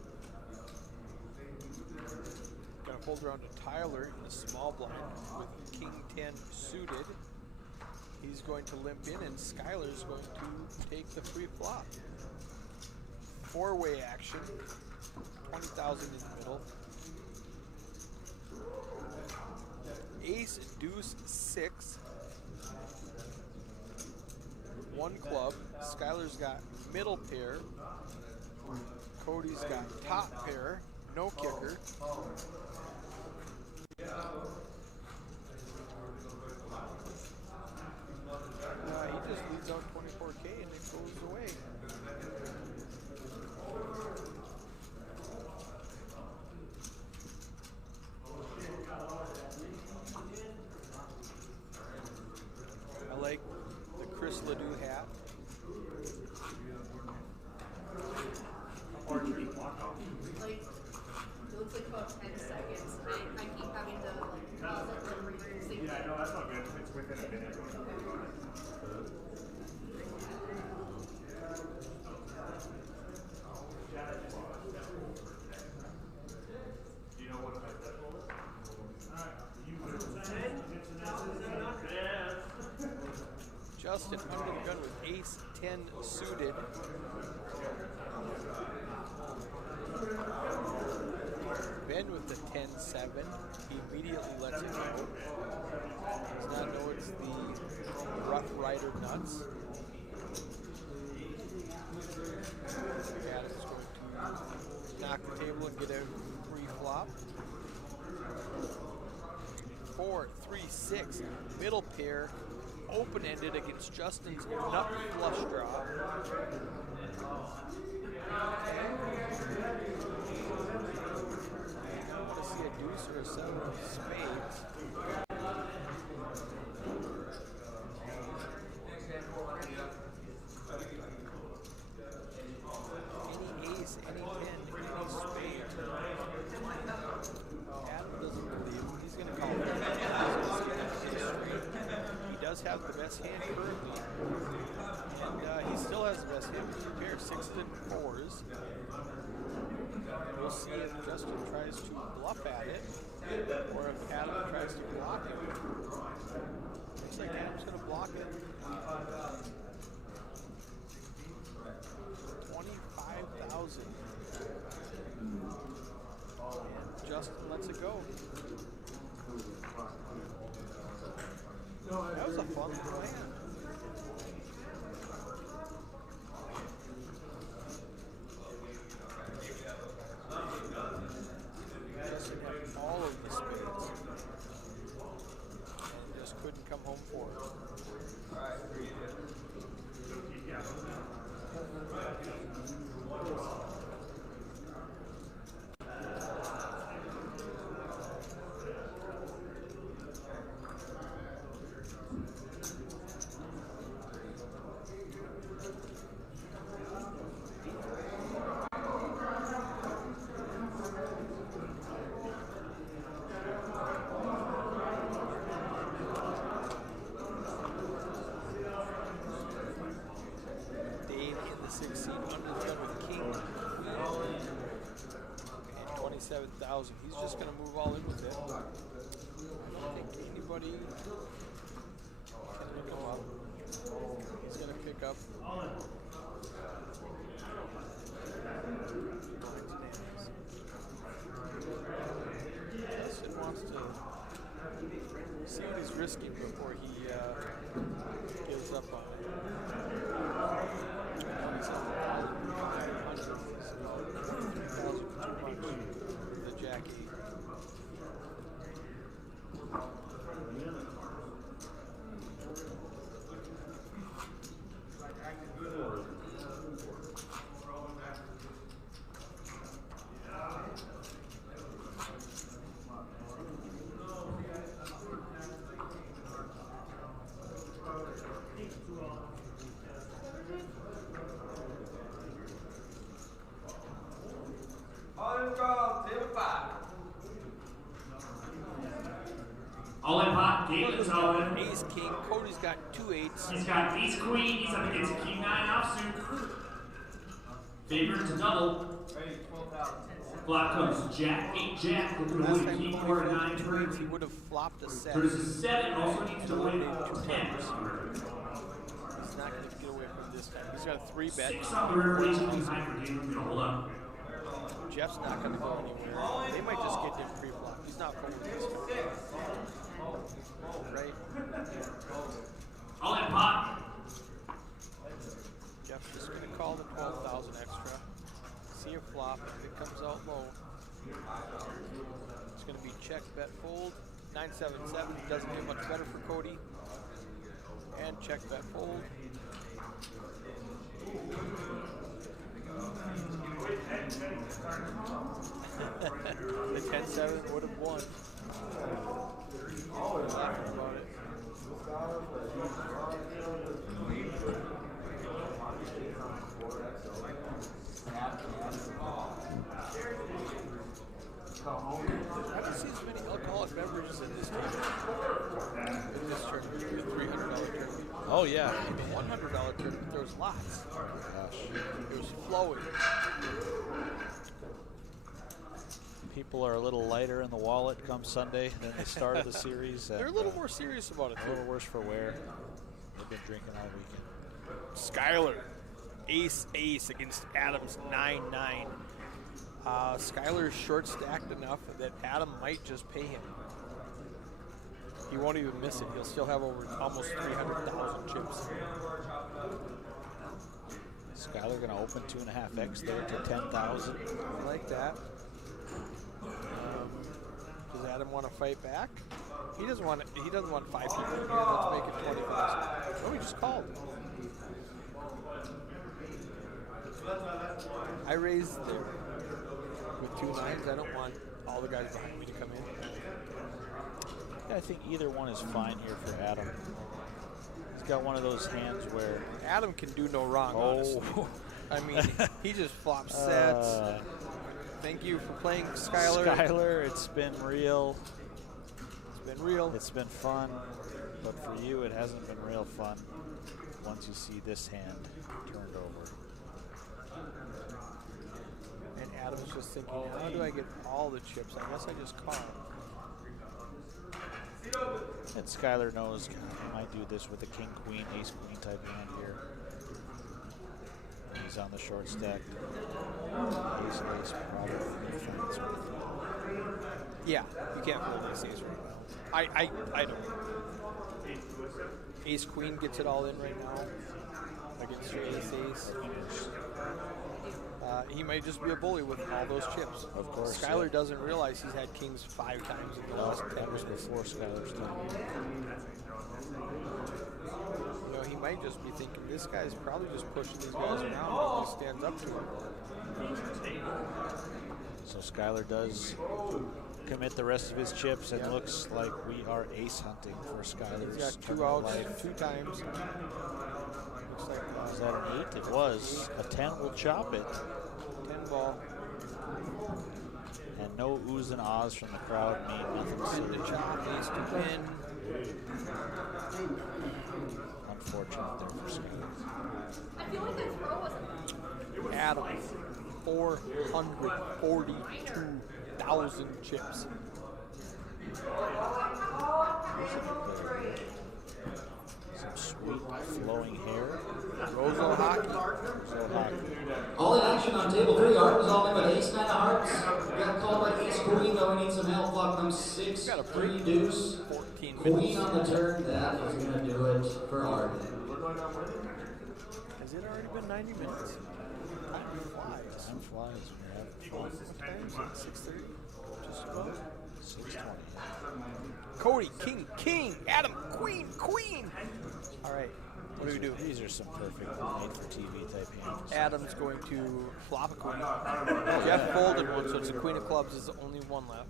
Gonna fold around to Tyler in the small blind with king 10 suited. He's going to limp in, and Skylar's going to take the free flop. 4-way action. 20,000 in the middle. Ace, deuce, 6. 1 club. Skylar's got middle pair. Cody's got top pair. No kicker. ace 10 suited. Ben with the 10-7. He immediately lets it go. Does not know it's the Roughrider nuts. Adam's going to knock the table and get a free flop. 4, 3, 6. Middle pair. Open-ended against Justin's nut flush draw. I want to see a deuce or a 7 of spades. Any ace, any 10, any spade. Adam doesn't believe him. He's going to call it. He does have the best hand currently. And he still has the best hand. Pair 6 to 4s. We'll see if Justin tries to bluff at it or if Adam tries to block it. Looks like Adam's going to block it. 25,000. And Justin lets it go. That was a fun little hand. Justin had all of the spades and just couldn't come home for it. Dave in the 6th seed, underdone with king, and 27,000. He's just going to move all in with it. I don't think anybody can hook him up. He's going to pick up. Justin wants to see what he's risking before he gives up on it. The Jack 8. All in pot, Galen's all in. Ace king. Cody's got 2 8s. He's got ace queen, he's up against king 9 offsuit. Favorite to double. Flop comes jack, 8 jack, looking to Last win time king Cody 4 folded 9 2 turn. 8s, he would have flopped a set. Produces 7, also needs to win 10. He's not going to get away from this time. He's got a 3 bet. 6 on the river, ace queen high for Galen's gonna hold up. Jeff's not going to go anywhere. They might just get him pre-flop. He's not folding this time. Right? All in pot. Jeff's just going to call the 12,000 extra. See a flop. If it comes out low, it's going to be check, bet, fold. 977 doesn't get much better for Cody. And check, bet, fold. The 10-7 would have won. Laughing about it. I haven't seen as many alcoholic beverages in this tournament. In this tournament, the $300 tournament. Oh, yeah. In the $100 tournament, there was lots. Gosh. It was flowing. People are a little lighter in the wallet come Sunday than the start of the series. They're a little more serious about it. A little worse for wear. They've been drinking all weekend. Skyler, ace against Adam's 9-9. Skyler is short stacked enough that Adam might just pay him. He won't even miss it. He'll still have over almost 300,000 chips. Skyler going to open 2.5x there to 10,000. I like that. Does Adam want to fight back? He doesn't want. He doesn't want 5 people in here. Let's make it 20,000. Oh, he just called. I raised there with 2 9s. I don't want all the guys behind me to come in. Yeah, I think either one is fine here for Adam. He's got one of those hands where Adam can do no wrong, honestly. I mean, he just flops sets. Thank you for playing, Skyler. Skyler, it's been real. It's been real. It's been fun. But for you, it hasn't been real fun once you see this hand turned over. And Adam's just thinking, how do I get all the chips? I guess I just call. And Skyler knows he might do this with a king-queen, ace-queen type hand here. He's on the short stack. Ace, probably defense with. Yeah, you can't fold ace right now. I don't. Ace queen gets it all in right now against your ace. He might just be a bully with all those chips. Of course. Skyler doesn't realize he's had kings 5 times in the last 10 That was minutes. before Skyler's time. You know, he might just be thinking this guy's probably just pushing these guys around when he stands up to him. So Skyler does commit the rest of his chips, and looks like we are ace hunting for Skyler's. He's got 2 outs, 2 times. Looks like is that an 8? It was. A 10 will chop it. 10 ball. And no oohs and ahs from the crowd mean nothing. Pin to chop, ace to pin. Unfortunate there for Skyler. I feel like that throw wasn't. Adam, 442,000 chips. Some sweet flowing hair. Roso hockey. All in action on table 3. Art was all in with ace 9 of hearts. Got called by ace queen, though he needs some help. Block comes 6, 3 deuce. 14 Queen minutes. on the turn. That is going to do it for Art. Has it already been 90 minutes? Time flies. Time flies when you're having fun. What time is it? 6:30? Just about. 6:20. Cody, king, Adam, queen. All right, what do we do? These are some perfect made for TV type hands. Adam's going to flop a queen. Jeff folded one, so it's a queen of clubs. Is the only one left.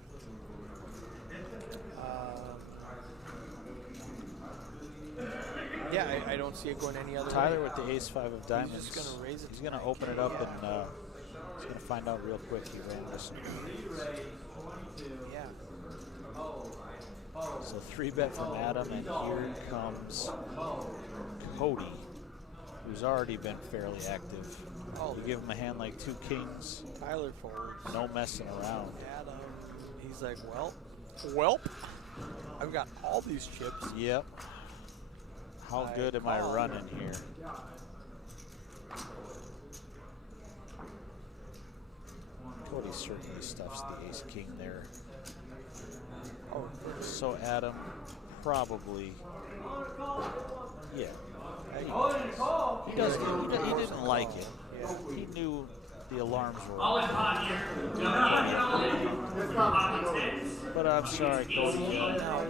Yeah, I don't see it going any other Tyler way. with the ace 5 of diamonds. He's just gonna raise it. He's going to open it up, and he's going to find out real quick he ran this one. Yeah. So 3-bet from Adam, and here comes Cody, who's already been fairly active. Oh, You give him a hand like 2 kings, Tyler folds. no messing around. Adam. He's like, welp. I've got all these chips. Yep. How good am I running here? Cody certainly stuffs the ace-king there. Oh, So Adam probably, yeah. He didn't like it. He knew the alarms were All in on. pot here. Pocket tens. But I'm sorry, Cody.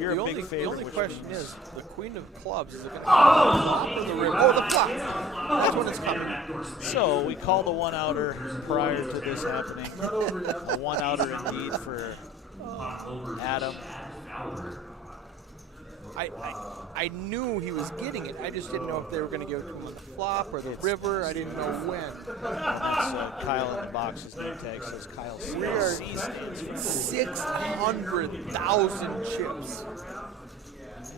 You're a big the favorite. only which question means- is, the queen of clubs, is it going to come the rim? Oh, the flop. That's when it's coming. So we call the one-outer prior to this happening. A one-outer indeed for Adam. I knew he was getting it. I just didn't know if they were going to give it to him on the flop or the river. I didn't know when. That's Kyle in the box's name tag says Kyle C. We are C stands for 600,000 chips.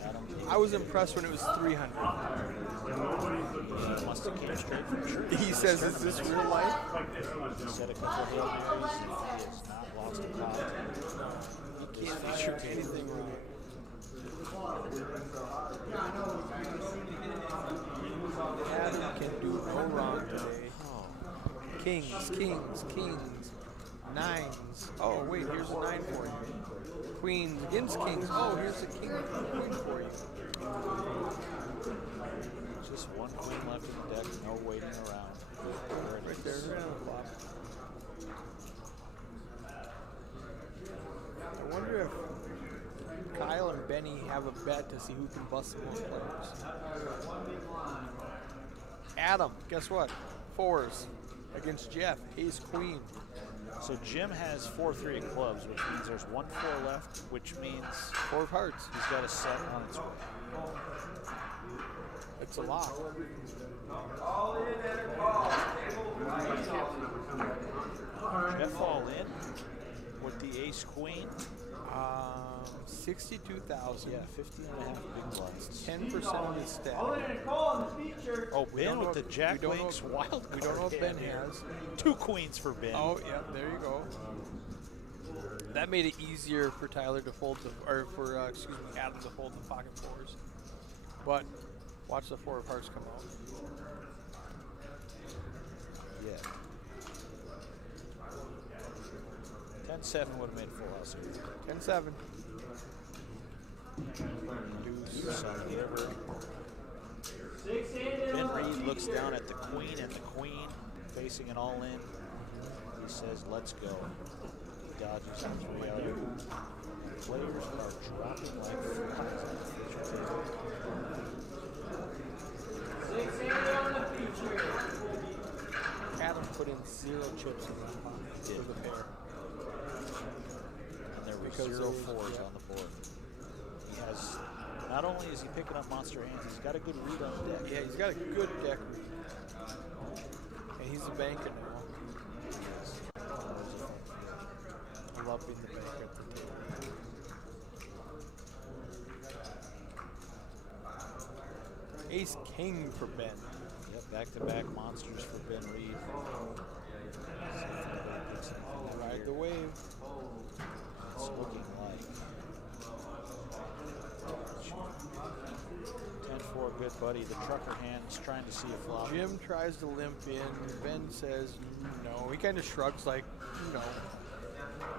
Adam. I was impressed when it was 300. He must have came straight from church. He says, is this real life? He said a couple of Hail Marys, and he has not lost a pot. You can't feature anything wrong. Adam can Kings, kings, kings. Nines. Oh, wait, here's a 9 for you. Queens against kings. Oh, here's a king queen for you. Just one queen left in the deck, no waiting around. Right there, right on the flop. I wonder if Kyle and Benny have a bet to see who can bust more players. Adam, guess what? 4s against Jeff, ace queen. So Jim has 4-3 of clubs, which means there's 1-4 left, which means 4 of hearts. he's got a set on its way. It's a lock. Jeff all in with the ace queen. 62,000. Yeah, 15.5 big blinds. 10% of his stat. Oh, Ben don't know with the if- Jack we don't know Links if- wild We don't know card if Ben hand here. has. 2 queens for Ben. Oh, yeah, there you go. That made it easier for Tyler to fold the, or for, excuse me, Adam to fold the pocket 4s. But watch the 4 of hearts come out. Yeah. 10-7 would have made full house here. 10-7. Deuce on the river. Ben Reed looks down at the queen and the queen facing an all in. He says, let's go. He dodges the 3 out. Players are dropping like flies. Adam put in 0 chips in that pot for the pair. And there were Because 0 there was- 4s on the board. He has, not only is he picking up monster hands, he's got a good read on the deck. Yeah, he's got a good deck read. And he's a banker now. I love being the banker at the table. Ace king for Ben. Yep, back-to-back monsters for Ben Reed. Ride the wave. It's looking like 10-4, good buddy. The trucker hand's trying to see a flop. Jim tries to limp in. Ben says no. He kind of shrugs like, no,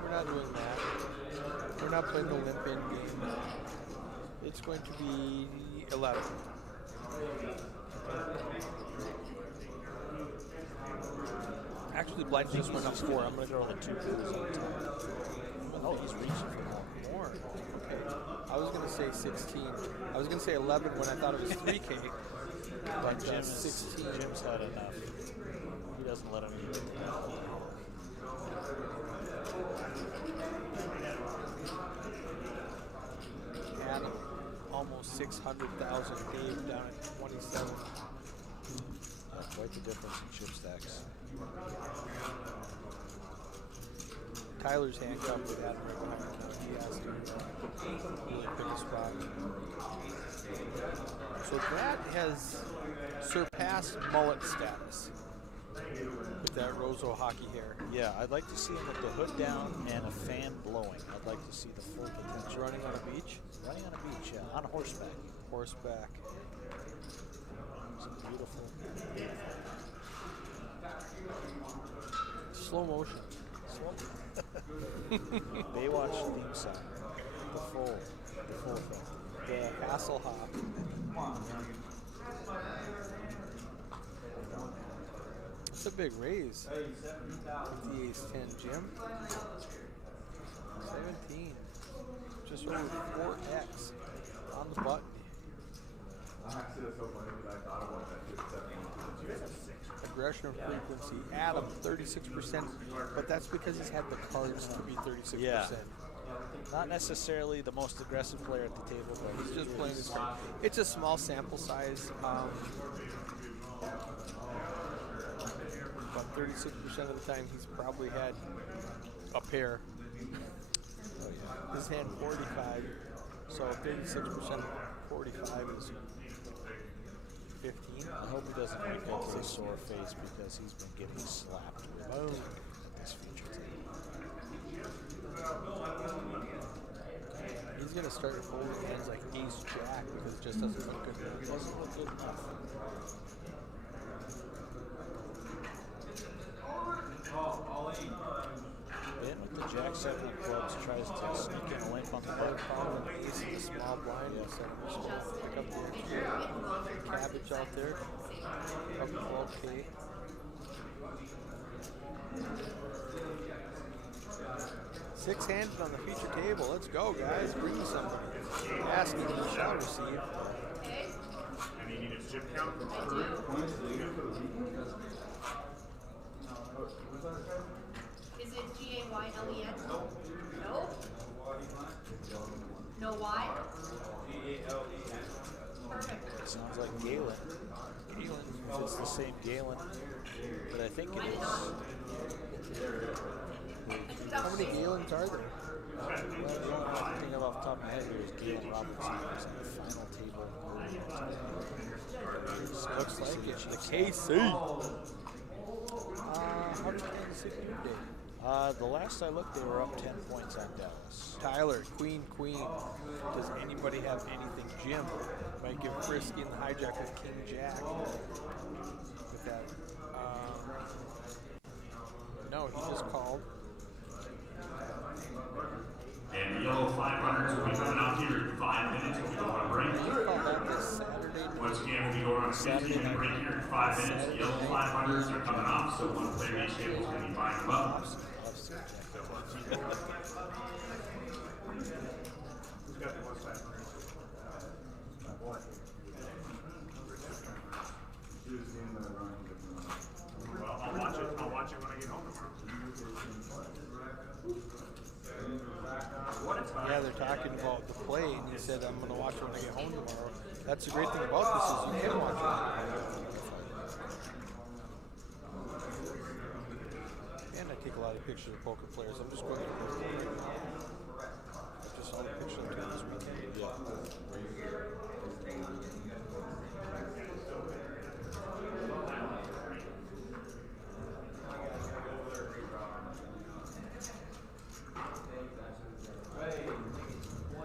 we're not doing that. We're not playing the limp in game. It's going to be 11. Actually, blind just went up 4. I'm going to throw the 2 bills on top. Oh, he's reaching for more. Okay. I was going to say 16. I was going to say 11 when I thought it was 3K. But Jim is 16. Jim's had enough. He doesn't let him eat it. Adam, almost 600,000. Dave down at 27. Quite the difference in chip stacks. Tyler's handcuffed with Adam right behind him. He has to really pick a spot. So that has surpassed mullet status with that Rozo hockey hair. Yeah, I'd like to see him with the hood down and a fan blowing. I'd like to see the full potential. Running on a beach? Running on a beach, yeah. On horseback. Horseback. It's a beautiful. Slow motion. Baywatch theme song. The full thing. The Hasselhoff. That's a big raise. With the ace 10, Jim. 17. Just over 4x on the button. Aggression frequency, Adam 36%, but that's because he's had the cards to be 36%. Yeah. Not necessarily the most aggressive player at the table, but He's just playing his card. It's a small sample size, but 36% of the time he's probably had a pair. oh, yeah. His hand 45, so 36% of 45 is 15. I hope he doesn't wake up with a sore face because he's been getting slapped with Oh. at this feature table. He's gonna start folding hands like ace jack because it just doesn't look good. It doesn't look good enough. small blind. Yeah. So pick up the extra cabbage out there. Up 12K. Six-handed on the feature table. Let's go, guys. Bring me somebody. Asking you shall receive. And you need a chip count? Is it G-A-Y-L-E-N? No. No Y? Perfect. Sounds like Galen. If it's the same Galen, but I think it is. How many Galens are there? Well, the only one I can think of off the top of my head here is Galen Robertson. He was on the final table. Looks like it's the KC. How did Kansas City do today? The last I looked, they were up 10 points on Dallas. Tyler, Queen. Does anybody have anything? Jim might give Frisky and the hijack with King Jack. With that. No, he just called. And the yellow 500s will be coming out here in 5 minutes. We'll be going on a break. He called that this Saturday. Once again, we'll be going on a 15-minute break here in 5 minutes. The yellow 500s are coming off, so one player each table is going to be buying them up. Well, I'll watch it when I get home tomorrow. Yeah, they're talking about the play, and he said, I'm going to watch it when I get home tomorrow. That's the great thing about this is you can watch it. And I take a lot of pictures of poker players. I'm just going to poker right now. I just saw the picture of him this weekend.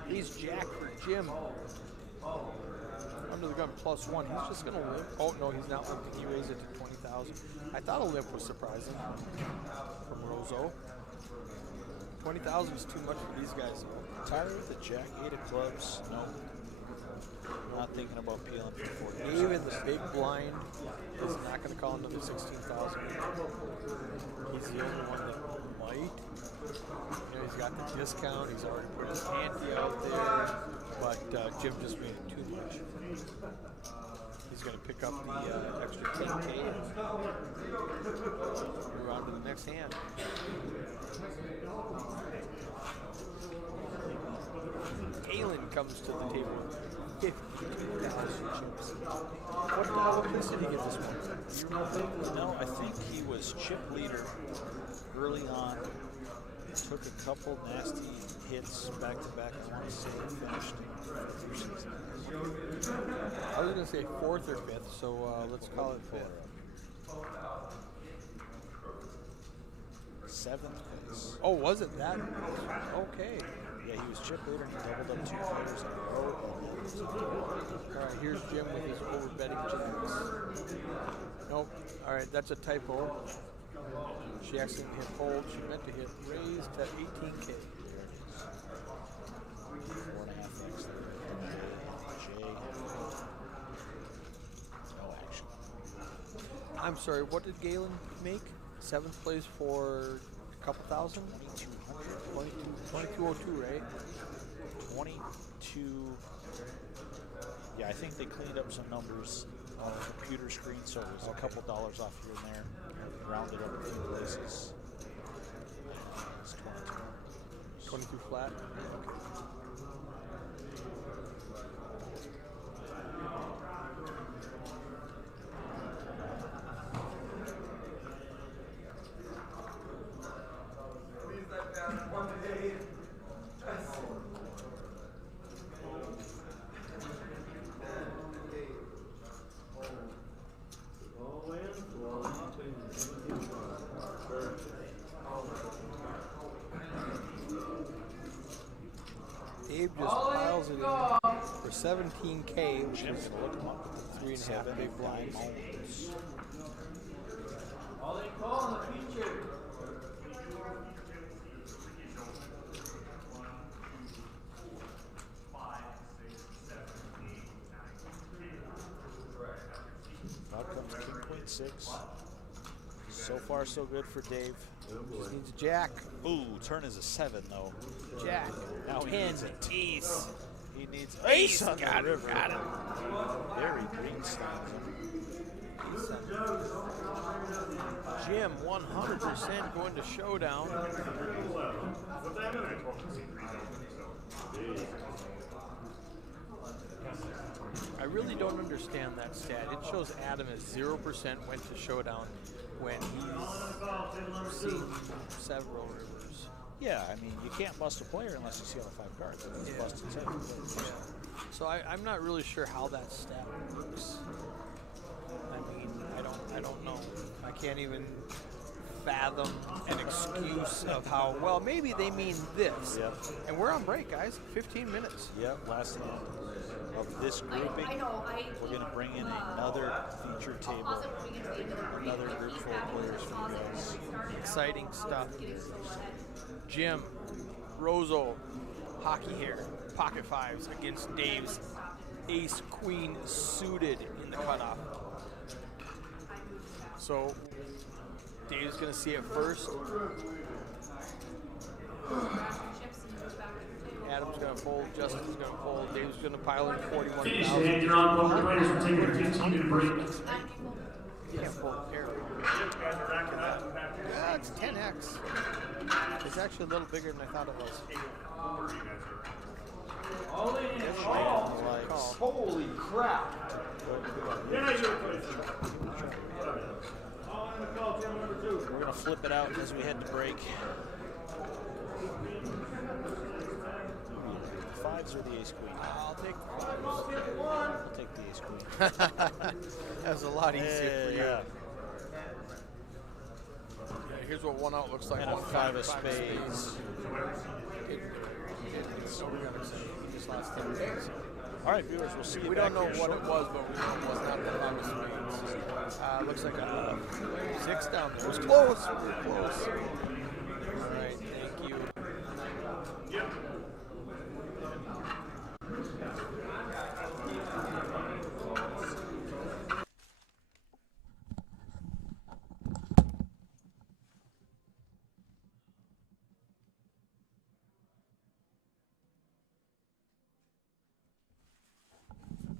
He's Jack for Jim. Under the gun +1. He's just going to limp. Oh, no, he's not limping. He raised it to 20,000. I thought a limp was surprising from Rozo. 20,000 is too much for these guys. Tyler with the Jack 8 of clubs. No. Not thinking about peeling for 4 years. Even the big blind is not going to call another 16,000. He's the only one that might. You know, he's got the discount. He's already put his ante out there. But Jim just made it too much. He's going to pick up the extra 10K and move on to the next hand. Galen comes to the table with 52,000 chips. What place did he get this one? No, I think he was chip leader early on. Took a couple nasty hits back to back. I want to say he finished. I was going to say 4th or 5th, so let's call it 5th. 7th place. Oh, was it that? Okay. Yeah, he was chip leader and he doubled up 2 players in a row. All right, here's Jim with his over-betting jacks. Nope. All right, that's a typo. She accidentally hit hold. She meant to hit raise to 18K. 4.5X there. J. No action. I'm sorry, what did Galen make? 7th place for a couple thousand? 2202, right? 22. Yeah, I think they cleaned up some numbers on the computer screen, so it was a couple dollars off here and there. Rounded up a few places. It's 22. 22 flat? Abe just piles it in for 17K, which is Gonna look him up with the 3.5 big blinds. All they call in the future. 6. So far, so good for Dave. Just needs a jack. Ooh, turn is a 7 though. Jack. Now he needs an ace. He needs Ace. on Got the it. river. Got it. Very green styles. Jim, 100% going to showdown. I really don't understand that stat. It shows Adam as 0% went to showdown when he's seen several rivers. Yeah, I mean, you can't bust a player unless you see all 5 cards. He's Yeah. busted 7 players. Yeah. So I'm not really sure how that stat works. I mean, I don't know. I can't even fathom an excuse of how, well, maybe they mean this. Yep. And we're on break, guys. 15 minutes. Yep, last hand of this grouping. We're going to bring in another feature table, another group full of players for you guys. Exciting stuff. Jim, Rozo, hockey hair, pocket fives against Dave's ace queen suited in the cutoff. So Dave's gonna see it first. Adam's gonna fold, Justin's gonna fold, Dave's gonna pile in Finish the 41,000. hand. You're on. Both players will take a 15-minute break. You can't fold a pair. Yeah, it's 10x. It's actually a little bigger than I thought it was. Holy crap! We're going to flip it out as we head to break. Fives or the ace queen? I'll take the fives. We'll take the ace queen. That was a lot easier for you. Yeah. Yeah, here's what one out looks like. And a One 5 of spades. He just lost 10 days. All right, viewers, we'll see you We back don't know here what shortly. it was, but we know it was not the 5 of spades. Looks like a 6 down there. It was close. We were close.